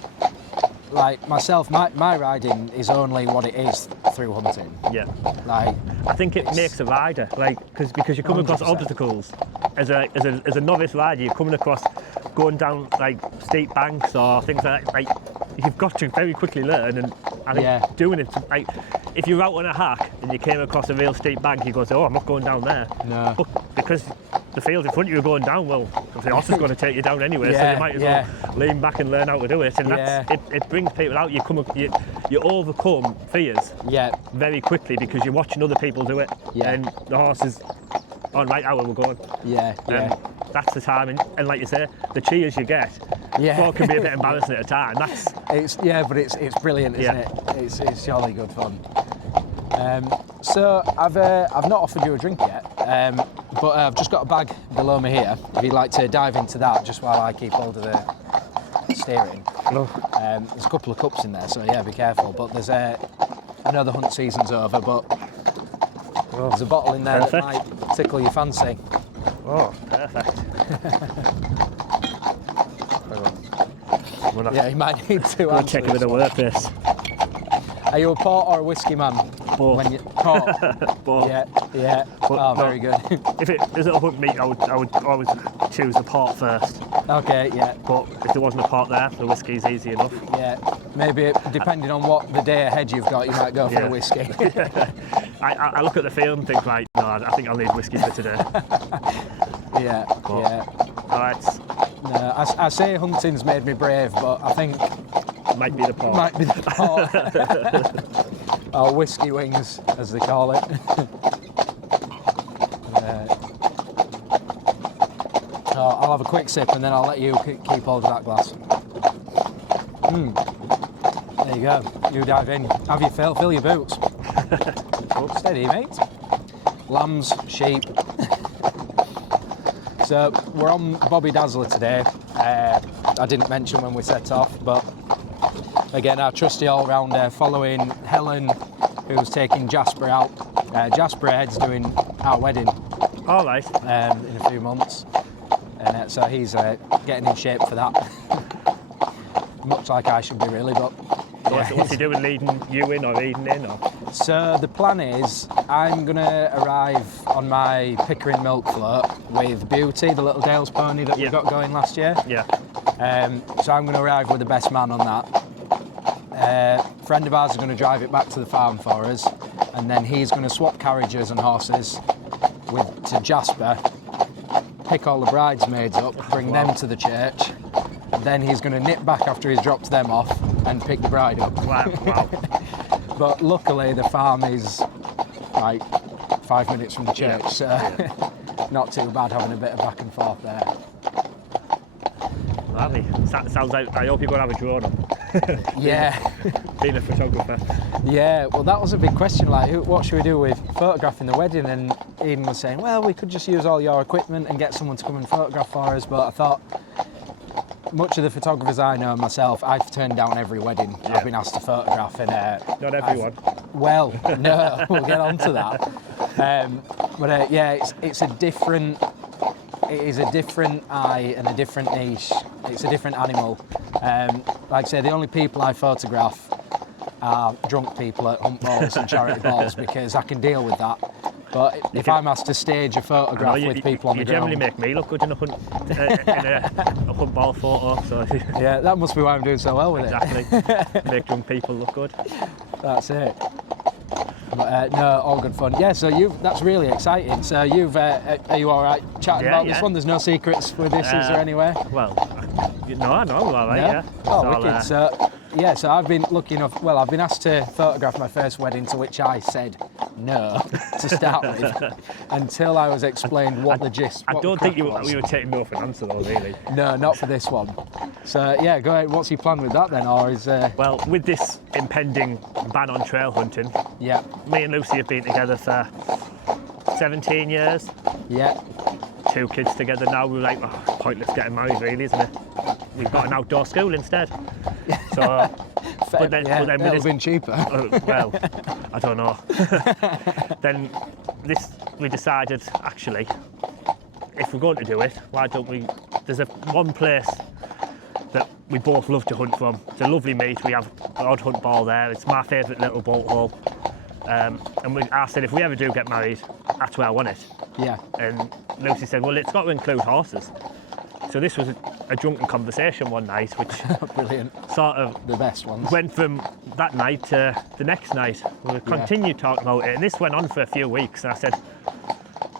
Like myself, my riding is only what it is through hunting. Yeah. Like I think it makes a rider, like because you come across 100%. Obstacles as a novice rider. You're coming across going down like steep banks or things like that. Like you've got to very quickly learn, and I think doing it, like if you're out on a hack and you came across a real steep bank, you go, oh, I'm not going down there. No. But because the field in front of you are going down, well, the horse is going to take you down anyway, so you might as well lean back and learn how to do it. And it brings people out. You overcome fears very quickly because you're watching other people do it, and the horse is on right how we're going. That's the time, and like you say, the cheers you get. Well, it can be a bit embarrassing at a time. But it's brilliant, isn't it? It's jolly good fun. So I've not offered you a drink yet, but I've just got a bag below me here. If you'd like to dive into that, just while I keep hold of the steering. There's a couple of cups in there, so be careful. But there's I know the hunt season's over, but there's a bottle in there that might tickle your fancy. Oh, perfect. You might need to. I'll take a bit of work this. Are you a port or a whiskey man? Both. Port. Both. Yeah. But very good. If it is a hunt meet, I would always choose the port first. Okay, yeah. But if there wasn't a port there, the whiskey's easy enough. Yeah. Maybe depending on what the day ahead you've got, you might go for a whiskey. I look at the field and think, right, no, I think I'll need whiskey for today. All right. No, I say hunting's made me brave, but I think might be the port. Or whiskey wings, as they call it. I'll have a quick sip and then I'll let you keep hold of that glass. There you go. You dive in. Have you fill your boots. Steady, mate. Lambs, sheep. So we're on Bobby Dazzler today. I didn't mention when we set off, but again, our trusty all-rounder following Helen, who's taking Jasper out. Jasper Head's doing our wedding. All right. In a few months, and so he's getting in shape for that. much like I should be really, but... What's he doing, leading you in or leading in? Or? So the plan is I'm going to arrive on my Pickering milk float with Beauty, the little Dales pony that we got going last year. Yeah. So I'm going to arrive with the best man on that. A friend of ours is going to drive it back to the farm for us, and then he's going to swap carriages and horses to Jasper, pick all the bridesmaids up, bring them to the church. Then he's going to nip back after he's dropped them off and pick the bride up. Wow. But luckily the farm is like 5 minutes from the church, so not too bad having a bit of back and forth there. Lovely. Sounds like, I hope you're going to have a drone up. Yeah. Being a photographer. Yeah, well that was a big question, like what should we do with photographing the wedding? And Ian was saying, well, we could just use all your equipment and get someone to come and photograph for us, but I thought, much of the photographers I know myself, I've turned down every wedding I've been asked to photograph, and not everyone. Well, no, we'll get on to that. But it's a different. It is a different eye and a different niche. It's a different animal. Like I say, the only people I photograph are drunk people at hunt balls and charity balls because I can deal with that. But if I'm asked to stage a photograph with people on the ground... You generally make me look good in a hunt ball photo. So. Yeah, that must be why I'm doing so well with it. Exactly. Make young people look good. That's it. But no, all good fun. Yeah, so that's really exciting. So are you all right chatting about this one? There's no secrets with this, is there anywhere? Well, no, I know, all right, yeah. Oh, wicked. So I've been lucky enough, I've been asked to photograph my first wedding, to which I said no to start with, until I was explained what the gist was. I don't think you were taking no for an answer though, really. No, not for this one. So yeah, go ahead, what's your plan with that then, or is... Well, with this impending ban on trail hunting, me and Lucy have been together for 17 years. Yeah. 2 kids together now. We're like, pointless getting married really, isn't it? We've got an outdoor school instead. So, but then that would have been cheaper. Well, I don't know. Then we decided, actually, if we're going to do it, why don't we... There's one place that we both love to hunt from. It's a lovely meet. We have an odd hunt ball there. It's my favourite little bolt hole. And I said, if we ever do get married, that's where I want it. Yeah. And Lucy said, well, it's got to include horses. So this was a drunken conversation one night, which brilliant. Sort of the best ones. Went from that night to the next night. We continued talking about it, and this went on for a few weeks. And I said,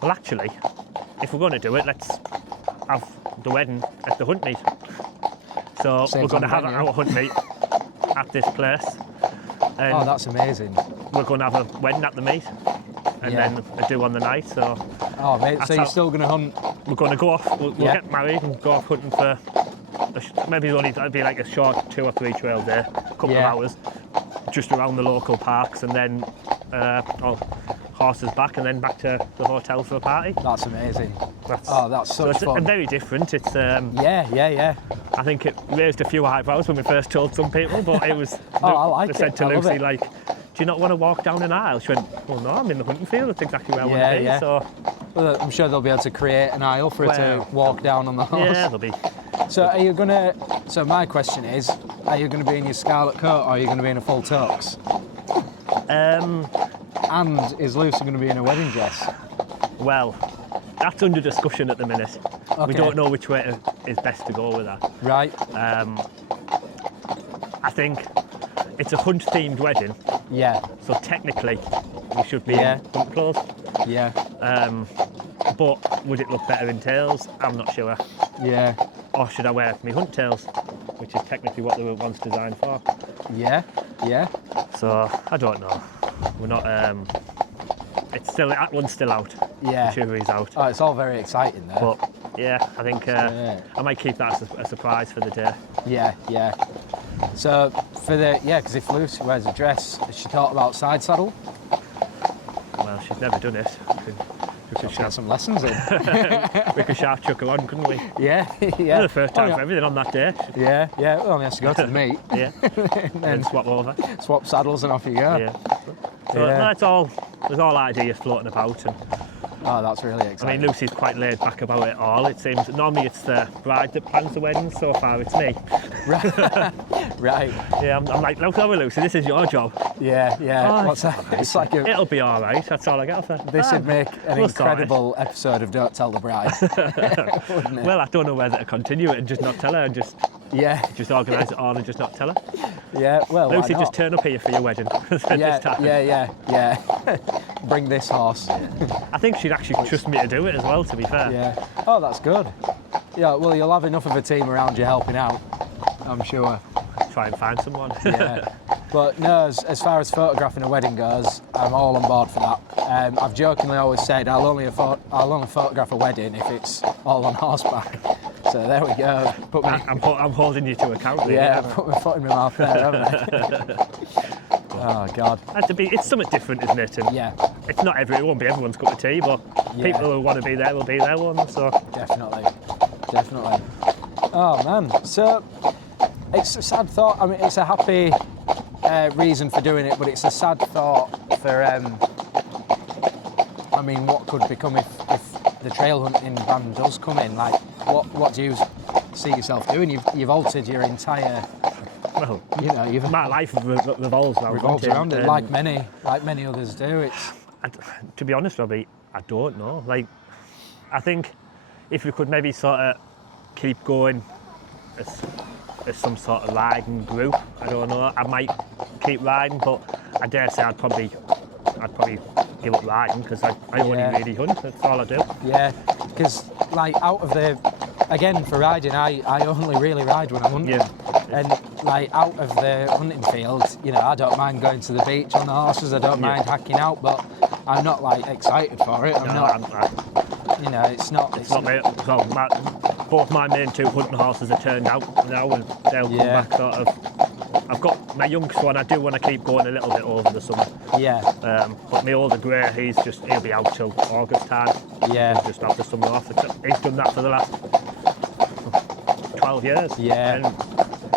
well, actually, if we're going to do it, let's have the wedding at the hunt meet. So we're going to have our hunt meet at this place. And that's amazing. We're going to have a wedding at the meet, and then a do on the night. So. Oh, mate, so you're still going to hunt? We're going to go off, we'll get married and go off hunting for, maybe it'll be like a short 2 or 3 trail day, a couple of hours, just around the local parks, and then horses back, and then back to the hotel for a party. That's amazing. That's such fun. It's very different. It's yeah. I think it raised a few eyebrows when we first told some people, but it was... I like it. They said to Lucy, like, do you not want to walk down an aisle? She went, well, no, I'm in the hunting field. That's exactly where I want to be. Yeah. So, well, I'm sure they'll be able to create an aisle for her to walk down on the horse. Yeah, they'll be. So are you going to... So my question is, are you going to be in your scarlet coat, or are you going to be in a full tux? And is Lucy going to be in a wedding dress? Well, that's under discussion at the minute. Okay. We don't know which way is best to go with that. Right. I think it's a hunt-themed wedding. Yeah. So technically, we should be in hunt clothes. Yeah. But would it look better in tails? I'm not sure. Yeah. Or should I wear my hunt tails, which is technically what they were once designed for? Yeah. So I don't know. We're not. It's still, that one's still out. Yeah. The jury's out. Oh, it's all very exciting there. But yeah, I think I might keep that as a surprise for the day. Yeah. So for because if Lucy wears a dress, has she thought about side saddle? Well, she's never done it. We could get some lessons in. We could sharp chuck her on, couldn't we? Yeah. It's the first time for everything on that day. Yeah. Well, only has to go to the meet. Yeah. and swap over. Swap saddles and off you go. Yeah. So that's all. There's all ideas floating about, and Oh, that's really I exciting. mean, Lucy's quite laid back about it all. It seems normally it's the bride that plans the wedding. So far, it's me. Right. Yeah, I'm like, look over, Lucy. This is your job. Yeah. Oh, What's that? It's like It'll be all right. That's all I get off her. this would make an we'll sort it. incredible episode of Don't Tell the Bride, wouldn't it? Well, I don't know whether to continue it and just not tell her and just Yeah. organise it all and just not tell her. Yeah. Well, Lucy, why just not? turn up here for your wedding. This time. Yeah. Bring this horse. I think she'd actually trust me to do it as well, to be fair. Yeah. Oh, that's good. Yeah. Well, you'll have enough of a team around you helping out, I'm sure. Try and find someone. Yeah. But no, as far as photographing a wedding goes, I'm all on board for that. I've jokingly always said I'll only photograph a wedding if it's all on horseback. So there we go. I'm holding you to account. Really, Yeah, put my foot in my mouth there, haven't I? Oh God. It's something different, isn't it? And Yeah, it won't be everyone's cup of tea, but people who want to be there will be there one. So definitely. Oh man. So it's a sad thought. I mean, it's a happy reason for doing it, but it's a sad thought for. I mean, what could become if the trail hunting ban does come in? Like, what do you see yourself doing? You've altered your entire. well, You've my life revolves revolves around it, and like many others do. It's to be honest, Robbie, I don't know. Like, I think if we could maybe sort of keep going as some sort of riding group, I don't know, I might keep riding, but I dare say I'd probably give up riding because I only really hunt. That's all I do. yeah, because like again for riding, I only really ride when I'm hunting. Yeah. And like out of the hunting field, I don't mind going to the beach on the horses. I don't mind hacking out, but I'm not like excited for it. It's not. It's not me. So both my main two hunting horses are turned out now, and they'll come back sort of. I've got my youngest one. I do want to keep going a little bit over the summer. Yeah. But my older grey, he'll be out till August time. Yeah. He'll just have the summer off. He's done that for the last 12 years. Yeah. And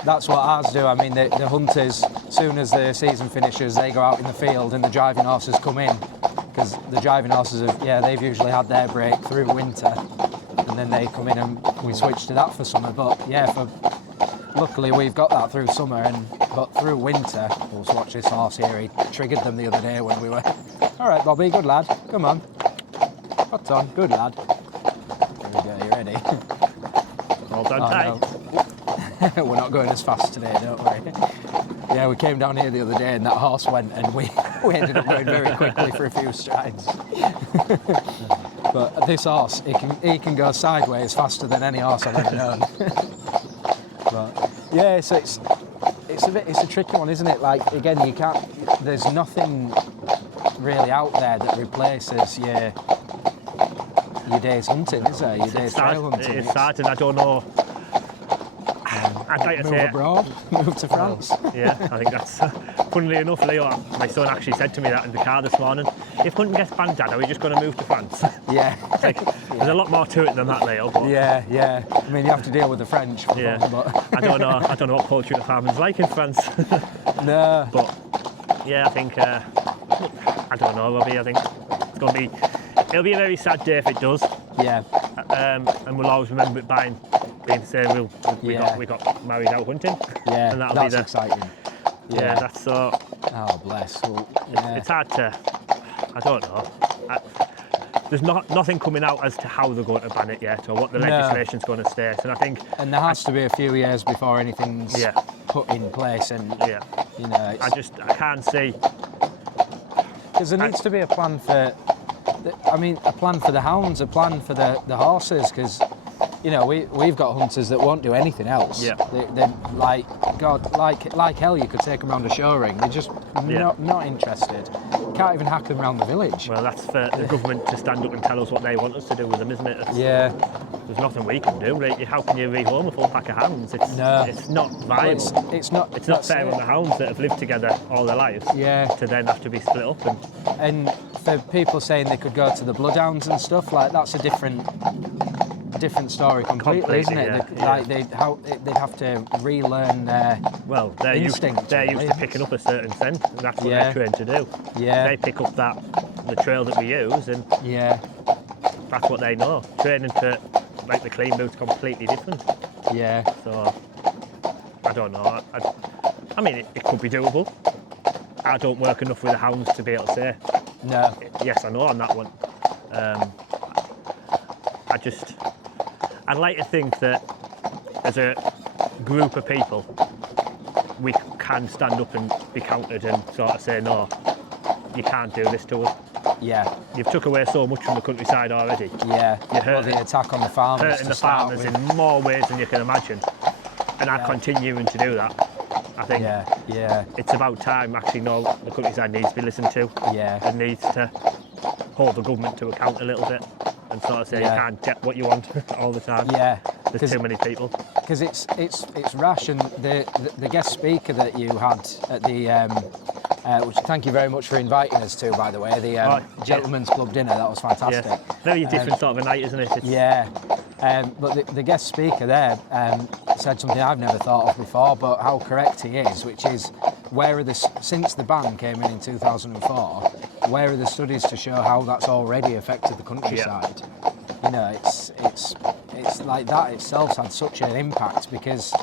that's what ours do. I mean, the hunters, as soon as the season finishes, they go out in the field and the driving horses come in. Because the driving horses they've usually had their break through winter. And then they come in and we switch to that for summer. But luckily we've got that through summer, but through winter, we'll watch this horse here. He triggered them the other day when we were, all right, Bobby, good lad, come on. What's on, good lad. There we go, you ready? all done tight. No. We're not going as fast today, don't worry. Yeah, we came down here the other day and that horse went and we ended up going very quickly for a few strides. But this horse, he can go sideways faster than any horse I've ever known. But yeah, so it's a tricky one, isn't it? Like again, there's nothing really out there that replaces your day's hunting, is there? Your day's trail hunting. It's sad, and I don't know. I'd like to Move say abroad, move to France. Yeah, I think that's funnily enough, Leo, my son actually said to me that in the car this morning. If hunting gets banned, Dad, are we just going to move to France? Yeah. There's a lot more to it than that, Leo. But Yeah. I mean, you have to deal with the French. Yeah. But I don't know what poultry the farming's like in France. No. But yeah, I think I don't know, Robbie. I think it'll be a very sad day if it does. Yeah. And we'll always remember it being saying we got married out hunting. Yeah. And that'll that's be exciting. Yeah, that's so. Oh bless. Well, yeah. It's hard to. I don't know. There's nothing coming out as to how they're going to ban it yet, or what the legislation's going to state. And I think. And there has to be a few years before anything's put in place, and I can't see. Because there needs to be a plan for. A plan for the hounds, a plan for the horses, because. We've got hunters that won't do anything else. Yeah. They're like hell, you could take them around a show ring. They're just not interested. Can't even hack them around the village. Well, that's for the government to stand up and tell us what they want us to do with them, isn't it? There's nothing we can do. Right? How can you rehome a full pack of hounds? It's not viable. Well, it's not fair on the hounds that have lived together all their lives. Yeah. To then have to be split up and for people saying they could go to the bloodhounds and stuff, like that's a different story completely, isn't it? Like they'd have to relearn their instinct. They're used to picking up a certain scent, and that's what they're trained to do. Yeah. They pick up that the trail that we use, and Yeah, that's what they know. Training to like the clean route's completely different. yeah, So I don't know. I mean, it could be doable. I don't work enough with the hounds to be able to say no, yes, I know on that one. I'd like to think that as a group of people, we can stand up and be counted and sort of say, no, you can't do this to us. yeah, You've took away so much from the countryside already. yeah. You're Well, the attack on the farmers. Hurting to the start farmers with. in more ways than you can imagine. And Yeah. are continuing to do that. I think Yeah, it's about time actually know the countryside needs to be listened to yeah, and needs to hold the government to account a little bit and sort of say Yeah. you can't get what you want all the time. yeah. There's too many people. Because it's rash, and the guest speaker that you had at the which thank you very much for inviting us to, by the way, the yeah. Gentlemen's Club dinner. That was fantastic. Yeah. Very different sort of a night, isn't it? It's, Yeah, but the guest speaker there said something I've never thought of before, but how correct he is, which is since the ban came in 2004, where are the studies to show how that's already affected the countryside? You know, it's like that itself's had such an impact, because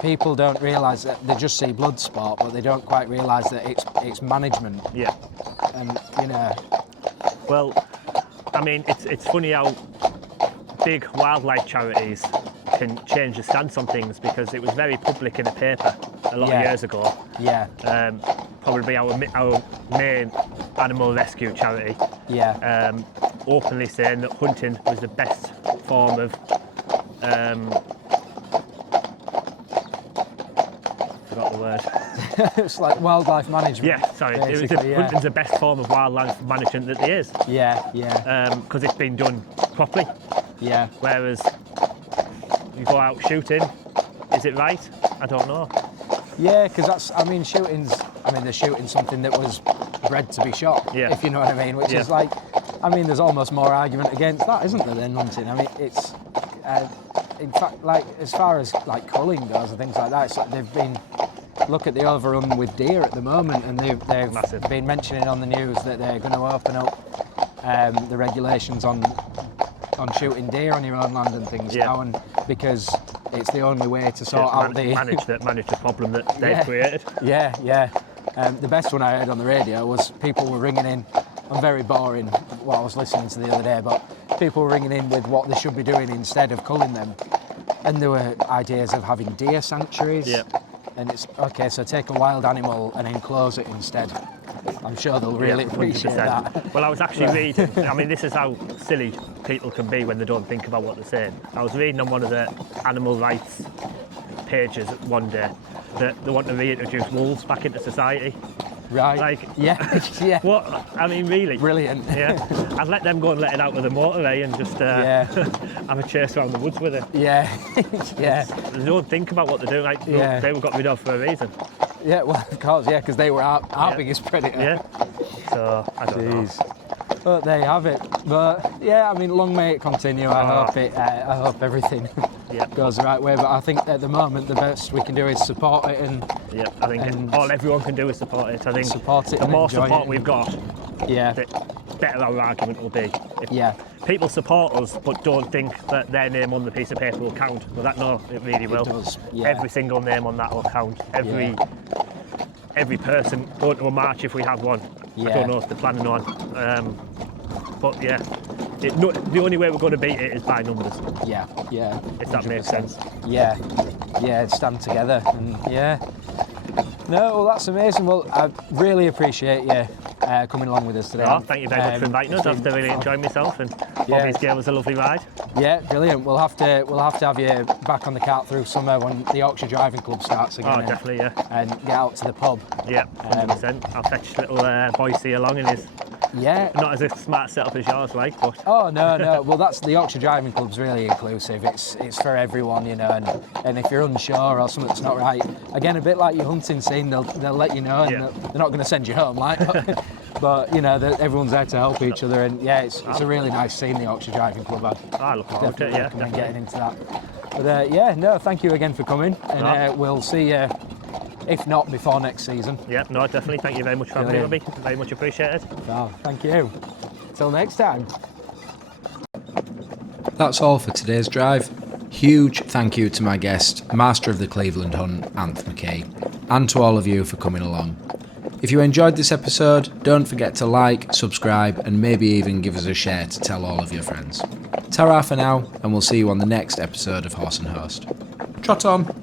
people don't realise that they just see blood sport, but they don't quite realise that it's management. Yeah. And you know, Well, I mean, it's funny how big wildlife charities can change the stance on things, because it was very public in the paper a lot of Yeah. years ago. yeah, Probably our main animal rescue charity, yeah, openly saying that hunting was the best form of forgot the word. it's like wildlife management. Yeah, sorry. basically, Hunting's the best form of wildlife management that there is, yeah, yeah, because it's been done properly. yeah. Whereas you go out shooting, is it right? I don't know. Yeah, because they're shooting something that was bred to be shot, Yeah. if you know what I mean, which Yeah. is like, there's almost more argument against that, isn't there, than hunting? I mean, it's, in fact, like, as far as, like, culling goes and things like that, it's like they've been, look at the overrun with deer at the moment, and they've Massive. been mentioning on the news that they're going to open up the regulations on shooting deer on your own land and things Yeah. now, and because it's the only way to sort out the manage the problem that they've Yeah. created. Yeah, yeah. The best one I heard on the radio was people were ringing in. I'm very boring what I was listening to the other day, but people were ringing in with what they should be doing instead of culling them. And there were ideas of having deer sanctuaries. Yeah. And it's okay, so take a wild animal and enclose it instead. I'm sure they'll really Yeah, appreciate 100%. that. Well, I was actually reading, I mean, this is how silly people can be when they don't think about what they're saying. I was reading on one of the animal rights pages one day that they want to reintroduce wolves back into society. Right. Like, yeah, yeah. what? I mean, really? Brilliant. Yeah. I'd let them go and let it out with the motorway and just Yeah. have a chase around the woods with it. Yeah, yeah. They don't think about what they're doing. Like, Yeah. they were got rid of for a reason. Yeah, well, of course, yeah, because they were our Yeah. biggest predator. Yeah. So, I don't know. But there you have it. But yeah, I mean, long may it continue. I hope everything Yeah. goes the right way. But I think at the moment the best we can do is support it and Yeah, I think And- all everyone can do is support it. I think Support it the and more enjoy support it. we've got, yeah, the better our argument will be. If yeah, people support us but don't think that their name on the piece of paper will count, well, it really will. does, yeah. Every single name on that will count. Every person going to a march if we have one. I Yeah. don't know if they're planning on. But yeah, the only way we're going to beat it is by numbers, yeah, yeah. if that makes 100%. sense. Yeah, yeah, stand together and yeah. No, well, that's amazing. Well, I really appreciate you coming along with us today. Oh, thank you very much for inviting us. it's I've been really enjoyed myself, and Yeah. Bobby's gave us a lovely ride. Yeah, brilliant. We'll have to have you back on the cart through summer when the Yorkshire Driving Club starts again. Oh, and- definitely, yeah. And get out to the pub. Yeah, 100%. I'll fetch little Boise along in his, Yeah. not as a smart setup as yours, like, but Oh no. Well, that's the Yorkshire Driving Club's really inclusive. It's for everyone, you know. And if you're unsure or something's not right, again, a bit like your hunting scene, they'll let you know, and Yeah. they're not going to send you home, like. But you know, everyone's there to help each other, and yeah, it's a really nice scene, the Yorkshire Driving Club. I look forward to it, Definitely yeah. recommend Definitely. getting into that. But yeah, no, thank you again for coming, and No. we'll see you if not before next season. Yeah, no, definitely. Thank you very much for having me, Robbie. Very much appreciated. Oh, thank you. Till next time. That's all for today's drive. Huge thank you to my guest, Master of the Cleveland Hunt, Anth McKee, and to all of you for coming along. If you enjoyed this episode, don't forget to like, subscribe, and maybe even give us a share to tell all of your friends. Ta-ra for now, and we'll see you on the next episode of Horse and Host. Trot on!